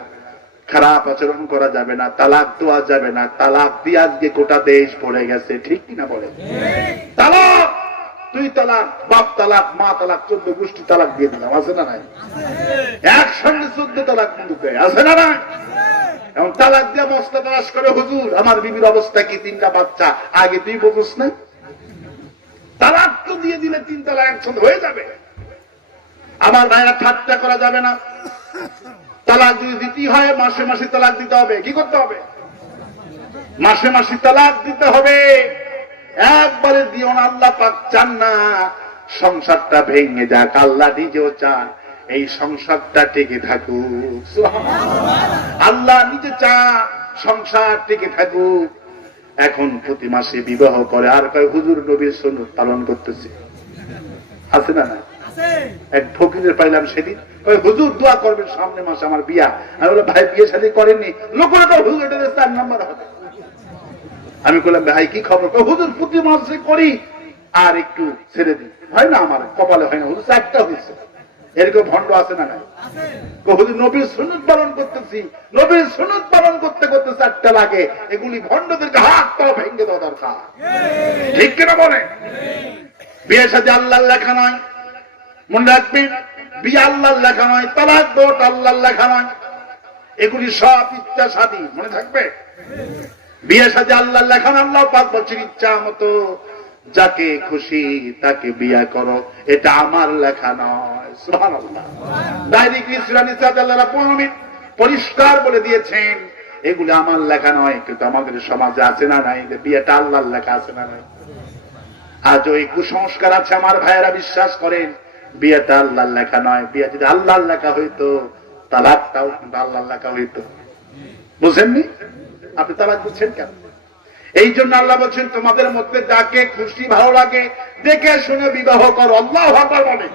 খারাপ আচরণ করা যাবে না, তালাক দেওয়া যাবে না। তালাক দিয়ে আজকে গোটা দেশ পড়ে গেছে, ঠিক কিনা বলে? তালাক, তুই তালাক, বাপ তালাক, মা তালাক, 14 গোষ্ঠী তালাক দিয়ে দিলাম, আছে না নাই? একসঙ্গে 14 তালাক কিন্তু দেয়, আছে না নাই? এবং তালাক দিয়ে মস্তা তালাশ করে হুজুর আমার বিবির অবস্থা কি, 3টা বাচ্চা, আগে তুই বুঝিস না? তালাক তো দিয়ে দিলে 3 তালাক একসঙ্গে হয়ে যাবে। আমার ভাইরা ঠাট্টা করা যাবে না। তালাক যদি দিতে হয় মাসে মাসে তালাক দিতে হবে। কি করতে হবে? মাসে মাসে তালাক দিতে হবে। একবারে দিও না, আল্লাহ পাক চান না সংসারটা ভেঙে যাক, আল্লাহ নিজেও চান এই সংসারটা টিকে থাকুক। আল্লাহ নিজে চান সংসার টিকে থাকুক। এখন প্রতি মাসে বিবাহ করে আর কয় হুজুর নবীর সুন্নাত পালন করতেছি, আছে না? না, এক ফকিরের পাইলাম সেদিন, হুজুর দোয়া করবেন সামনে মাসে আমার বিয়া। আমি বললাম ভাই বিয়ে শাদী করেননি? লোকেরা তো হুজুর এটা 4 নাম্বার হবে। আমি বললাম ভাই কি খবর? হুজুর প্রতি মাসে করি আর একটু ছেড়ে দিই, হয় না আমার কপালে, হয় না হুজুর 4টা হয়েছে। এরকম ভণ্ড আছে না নাই? হুজুর নবীর সুন্নাত পালন করতেছি, নবীর সুন্নাত পালন করতে করতে 4টা লাগে। এগুলি ভণ্ডদেরকে হাত পা ভেঙে দেওয়া দরকার, ঠিক কিনা বলে? বিয়ে শাদী আল্লাহর লেখা নয়, মনে রাখবেন। বিয়ে আল্লাহর লেখা নয়, তালাক দেওয়াটা আল্লাহর লেখা নয়, এগুলি সব ইচ্ছা শাদী, মনে থাকবে। বিয়ে শাদী আল্লাহর লেখা না। আল্লাহ পাক বলছেন ইচ্ছা মতো যাকে খুশি তাকে বিয়ে করো, এটা আমার লেখা নয়। সুবহানাল্লাহ। ডাইরেক্ট ইসলামী সাদাল্লাহরা পরিষ্কার বলে দিয়েছেন এগুলো আমার লেখা নয়। কিন্তু আমাদের সমাজে আছে না নাই যে বিয়েটা আল্লাহর লেখা, আছে না নাই? আজ ওই কুসংস্কার আছে। আমার ভাইয়েরা বিশ্বাস করেন বিয়েটা আল্লাহর লেখা নয়। বিয়ে যদি আল্লাহর লেখা হইতো তালাকটাও কিন্তু আল্লাহর লেখা হইতো। বুঝেননি? আপনি তালাক বুঝছেন কেন? এই জন্য আল্লাহ বলছেন তোমাদের মধ্যে যাকে খুশি ভালো লাগে দেখে শুনে বিবাহ করো। আল্লাহু আকবার বলে।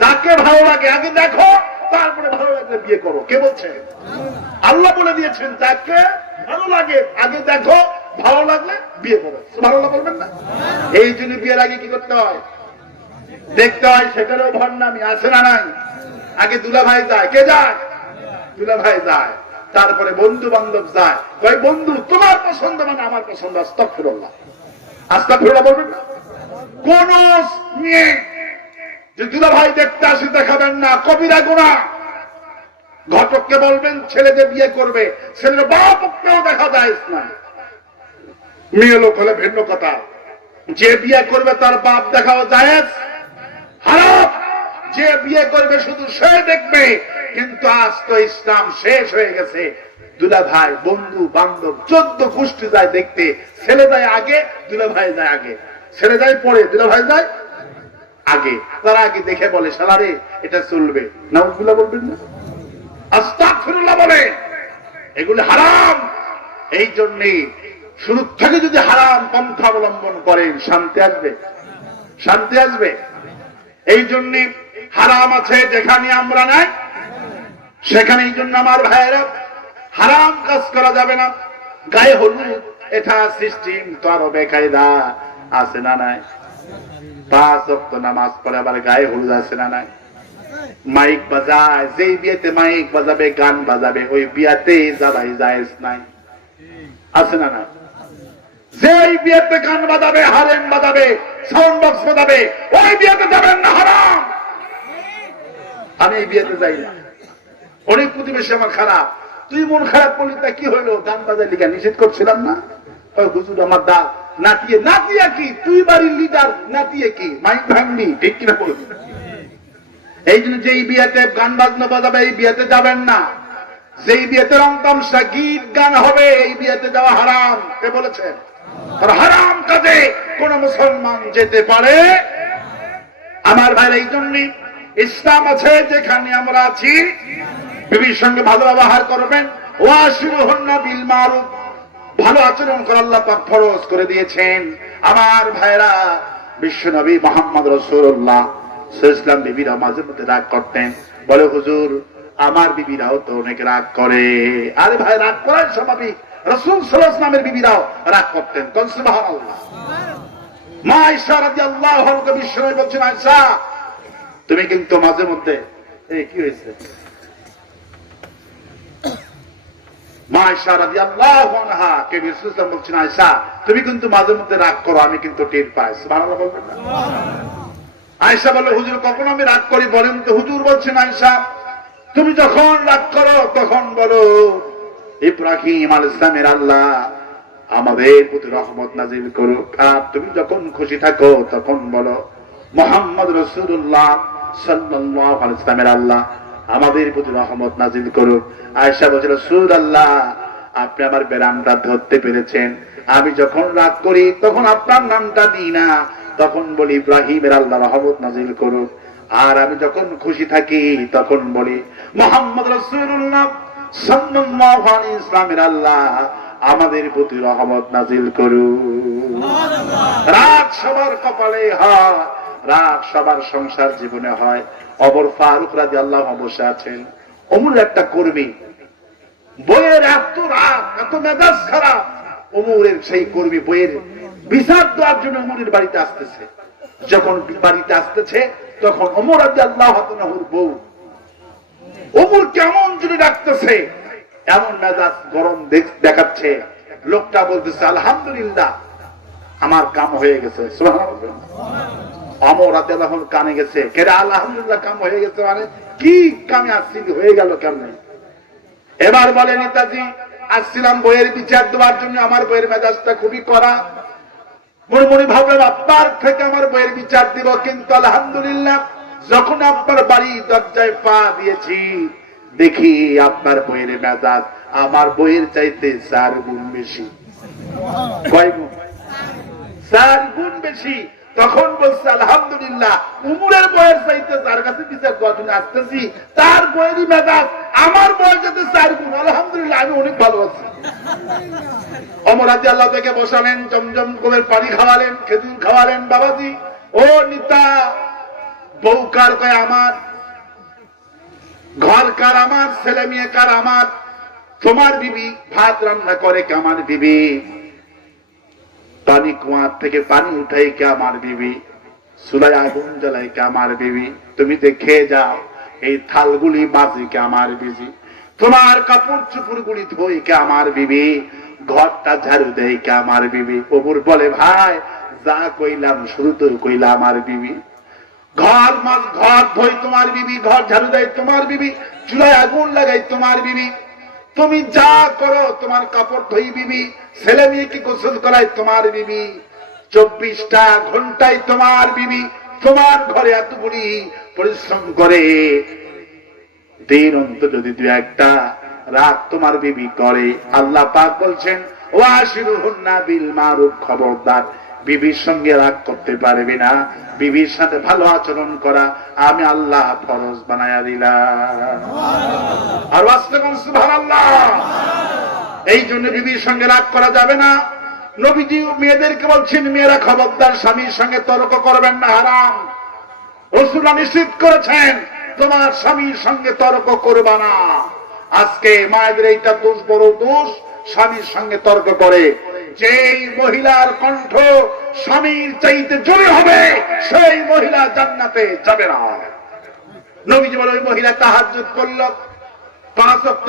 যাকে ভালো লাগে আগে দেখো, তারপরে ভালো লাগলে বিয়ে করো। কে বলছে? আল্লাহ বলে দিয়েছেন যাকে ভালো লাগে আগে দেখো, ভালো লাগলে বিয়ে করো। সুবহানাল্লাহ বলবেন না? এই জন্য বিয়ের আগে কি করতে হয়? দেখতে হয় সেটারও ভণ্ডামি আছে না নাই? আগে দুলা ভাই যায়। কে যায়? দুলা ভাই যায়, তারপরে বন্ধু বান্ধব যায়। কয় বন্ধু তোমার পছন্দ মানে আমার পছন্দ। আস্তাগফিরুল্লাহ, আস্তাগফিরুল্লাহ বলবেন না? কোন মেয়ে যে দুলা ভাই দেখতে আসি দেখাবেন না, কবিরা গুনাহ। ঘটককে বলবেন ছেলে যে বিয়ে করবে ছেলের বাপকেও দেখা যায় না। মেয়ে লোক হলে ভিন্ন কথা, যে বিয়ে করবে তার বাপ দেখাও জায়েজ, হারাম। যে বিয়ে করবে শুধু সে দেখবে। কিন্তু আজ তো ইসলাম শেষ হয়ে গেছে। দুলা ভাই বন্ধু বান্ধব 14 গোষ্ঠী যায় দেখতে। ছেলে যায় আগে, দুলা ভাই যায় আগে। ছেলে যায় পরে, দুলা ভাই যায় আগে। তারা আগে দেখে বলে শালারে এটা চলবে। নাউজুবিল্লাহ বলবেন না? আস্তাগফিরুল্লাহ বলে। এগুলো হারাম। এই জন্যে শুরু থেকে যদি হারাম পন্থা অবলম্বন করেন শান্তি আসবে, শান্তি আসবে। এই জন্যে হারাম আছে যেখানে আমরা নাই সেখানে। এই জন্য আমার ভাইয়েরা হারাম কাজ করা যাবে না। গায়ে হলুদ এটা সিস্টেম তো আরো বেকায়দা আছে না নাই? 5 ওয়াক্ত নামাজ পড়ে আবার গায়ে হলুদ আছে না নাই? মাইক বাজায়, যেই বিয়েতে মাইক বাজাবে গান বাজাবে ওই বিয়াতে যাবাই জায়েজ নাই, আছে না নাই? যেই বিয়েতে গান বাজাবে, হারেম বাজাবে, সাউন্ড বক্স বাজাবে ওই বিয়েতে যাবেন না, হারাম। আমি এই বিয়েতে যাই না। অনেক প্রতিবেশী আমার খারাপ, তুই মন খারাপ করলি তা কি হইলো? গান বাজালি গান নিষেধ করছিলাম না? হুজুর আমার দা নাতিয়ে, নাতিয়ে কি তুই বাড়ির লিডার, নাতিয়ে কি মাইক ভাঙনি, ঠিক কিনা বলবি? এই জন্য যেই বিয়েতে গান বাজনা বাজাবে এই বিয়েতে যাবেন না। যেই বিয়েতে রং তামসা গীত গান হবে এই বিয়েতে যাওয়া হারাম। কে বলেছে? আর হারাম কাজে কোন মুসলমান যেতে পারে? আমার ভাই এই জন্য ইসলাম আছে যেখানে আমরা আছি বিবির সঙ্গে ভালো ব্যবহার করবেন। ওয়াশিরুহুন্না বিল মারুফ, ভালো আচরণ করে আল্লাহ পাক ফরজ করে দিয়েছেন। আমার ভাইরা বিশ্বনবী মুহাম্মদ রাসূলুল্লাহ সাল্লাল্লাহু আলাইহি ওয়াসাল্লাম বিবিরা মাঝে মধ্যে রাগ করতেন। বলে হুজুর আমার বিবিরাও তো অনেক রাগ করে। আরে ভাই রাগ করার স্বাভাবিক। রাসূল সাল্লাল্লাহু আলাইহি ওয়াসাল্লামের বিবিরাও রাগ করতেন। কোন সুবহানাল্লাহ। মা আয়েশা রাদিয়াল্লাহু আনহা বিশ্বনবী বলছেন আয়েশা তুমি কিন্তু মাঝে মধ্যে এই কি হয়েছে? মা আয়েশা রাদিয়াল্লাহু আনহা কে রাসূল সাল্লাল্লাহু আলাইহি ওয়াসাল্লাম বলছেন আয়েশা তুমি কিন্তু মাঝে মধ্যে রাগ করো, আমি কিন্তু টের পাই। সুবহানাল্লাহ বলবেন না? আয়েশা বলল হুজুর কখন আমি রাগ করি বলেন তো? হুজুর বলছেন আয়েশা তুমি যখন রাগ করো তখন বলো ইব্রাহিম আলাইহিস সালামের আল্লাহ আমাদের প্রতি রহমত নাজিল করুক। আর তুমি যখন খুশি থাকো তখন বলো মুহাম্মদ রাসূলুল্লাহ সাল্লাল্লাহু আলাইহি ওয়াসাল্লামের আল্লাহ আমাদের প্রতি রহমত নাজিল করুক। আয়েশা বলছিল রাসূলুল্লাহ আপনি আমার বেরামটা ধরতে পেরেছেন। আমি যখন রাগ করি তখন আপনার নামটা নিই না, তখন বলি ইব্রাহিমের আল্লাহ রহমত নাজিল করুক। আর আমি যখন খুশি থাকি তখন বলি মুহাম্মদ রাসূলুল্লাহ সাল্লাল্লাহু আলাইহি ওয়াসাল্লামের আল্লাহ আমাদের প্রতি রহমত নাজিল করুক। রাগ সবার কপালে হয়, রাগ সবার সংসার জীবনে হয়। ওমর ফারুক রাদিয়াল্লাহু আনহু বসে আছেন। ওমর একটা কর্মী বইয়ের এত রাগ, এত মেজাজ খারাপ। ওমরের সেই কর্মী বইয়ের বিচার দেওয়ার জন্য ওমরের বাড়িতে আসতেছে। যখন বাড়িতে আসতেছে তখন ওমর রাদিয়াল্লাহু আনহুর বউ ওমর কেমন যদি ডাকতেছে, এমন মেজাজ গরম দেখাচ্ছে। লোকটা বলতেছে আলহামদুলিল্লাহ আমার কাম হয়ে গেছে। সুবহানাল্লাহ। ওমর রাদিয়াল্লাহু আনহু কানে গেছে, কেন আলহামদুলিল্লাহ কাম হয়ে গেছে মানে কি কামে আসছি হয়ে গেল কেমনে? এবার বলে নেতাজি আসছিলাম বইয়ের বিচার দেওয়ার জন্য, আমার বইয়ের মেজাজটা খুবই কড়া। মনে মনে ভাবলাম আপনার থেকে আমার বইয়ের বিচার দিব, কিন্তু আলহামদুলিল্লাহ যখন আপনার বাড়ি দরজায় পা দিয়েছি দেখি আপনার বইয়ের মেজাজ আমার বইয়ের চাইতে 4 গুণ বেশি। কয় গুণ? 4 গুণ বেশি। তখন বলছে আলহামদুলিল্লাহ উমরের বইয়ের চাইতে যার কাছে বিচার দেওয়ার জন্য আসতেছি তার বইয়েরই মেজাজ আমার বইয়ের চাইতে 4 গুণ। আলহামদুলিল্লাহ আমি অনেক ভালো আছি। ওমর রাদিয়াল্লাহু থেকে বসালেন, জমজম করে পানি খাওয়ালেন, খেজুর খাওয়ালেন। বাবাজি ও নেতা বউ কার কয় আমার, ঘর কার আমার, ছেলে মেয়ে কার আমার। তোমার বিবি ভাত রান্না করে কে আমার বিবি, পানি কুয়ার থেকে পানি উঠাই কে আমার বিবি, চুলায় আগুন জ্বালাই কে আমার বিবি। তুমি যে খেয়ে যাও এই থালগুলি বাজি কে আমার বিবি, তোমার কাপড় চুপড় গুলি ধোই কে আমার বিবি, ঘরটা ঝাড়ু দেয় কে আমার বিবি। অপুর বলে ভাই যা কইলাম শুরু তো কইলা আমার বিবি, ঘর ধোই তোমার বিবি, ঘর ঝাড়ু দেয় তোমার বিবি, চুলায় আগুন লাগাই তোমার বিবি, তুমি যা করো তোমার কাপড় ধুই বিবি, ছেলে মেয়েকে গোসল করাই তোমার বিবি, 24টা ঘন্টায় তোমার বিবি তোমার ঘরে এতগুলি পরিশ্রম করে, দিন অন্তত যদি 2-1টা রাত তোমার বিবি করে। আল্লাহ পাক বলছেন ওয়াশিরুহুন্না বিল মারুফ, খবরদার বিবির সঙ্গে রাগ করতে পারবে না, বিবির সাথে ভালো আচরণ করা আমি আল্লাহ ফরজ বানায়া দিলাম। আর ওয়াসতে কোন সুবহানাল্লাহ। এই জন্য বিবির সঙ্গে রাগ করা যাবে না। নবীজি মেয়েদেরকে বলছেন মেয়েরা খবরদার স্বামীর সঙ্গে তর্ক করবেন না, হারাম। রাসূল নিষেধ করেছেন তোমার স্বামীর সঙ্গে তর্ক করবা না। আজকে মায়েদের এইটা দোষ, বড় দোষ, স্বামীর সঙ্গে তর্ক করে। যেই মহিলার কণ্ঠ স্বামীর চাইতে জোরে হবে সেই মহিলা জান্নাতে যাবে না। নবীজি বলে ওই মহিলা তাহাজ্জুদ করল, 5 ওয়াক্ত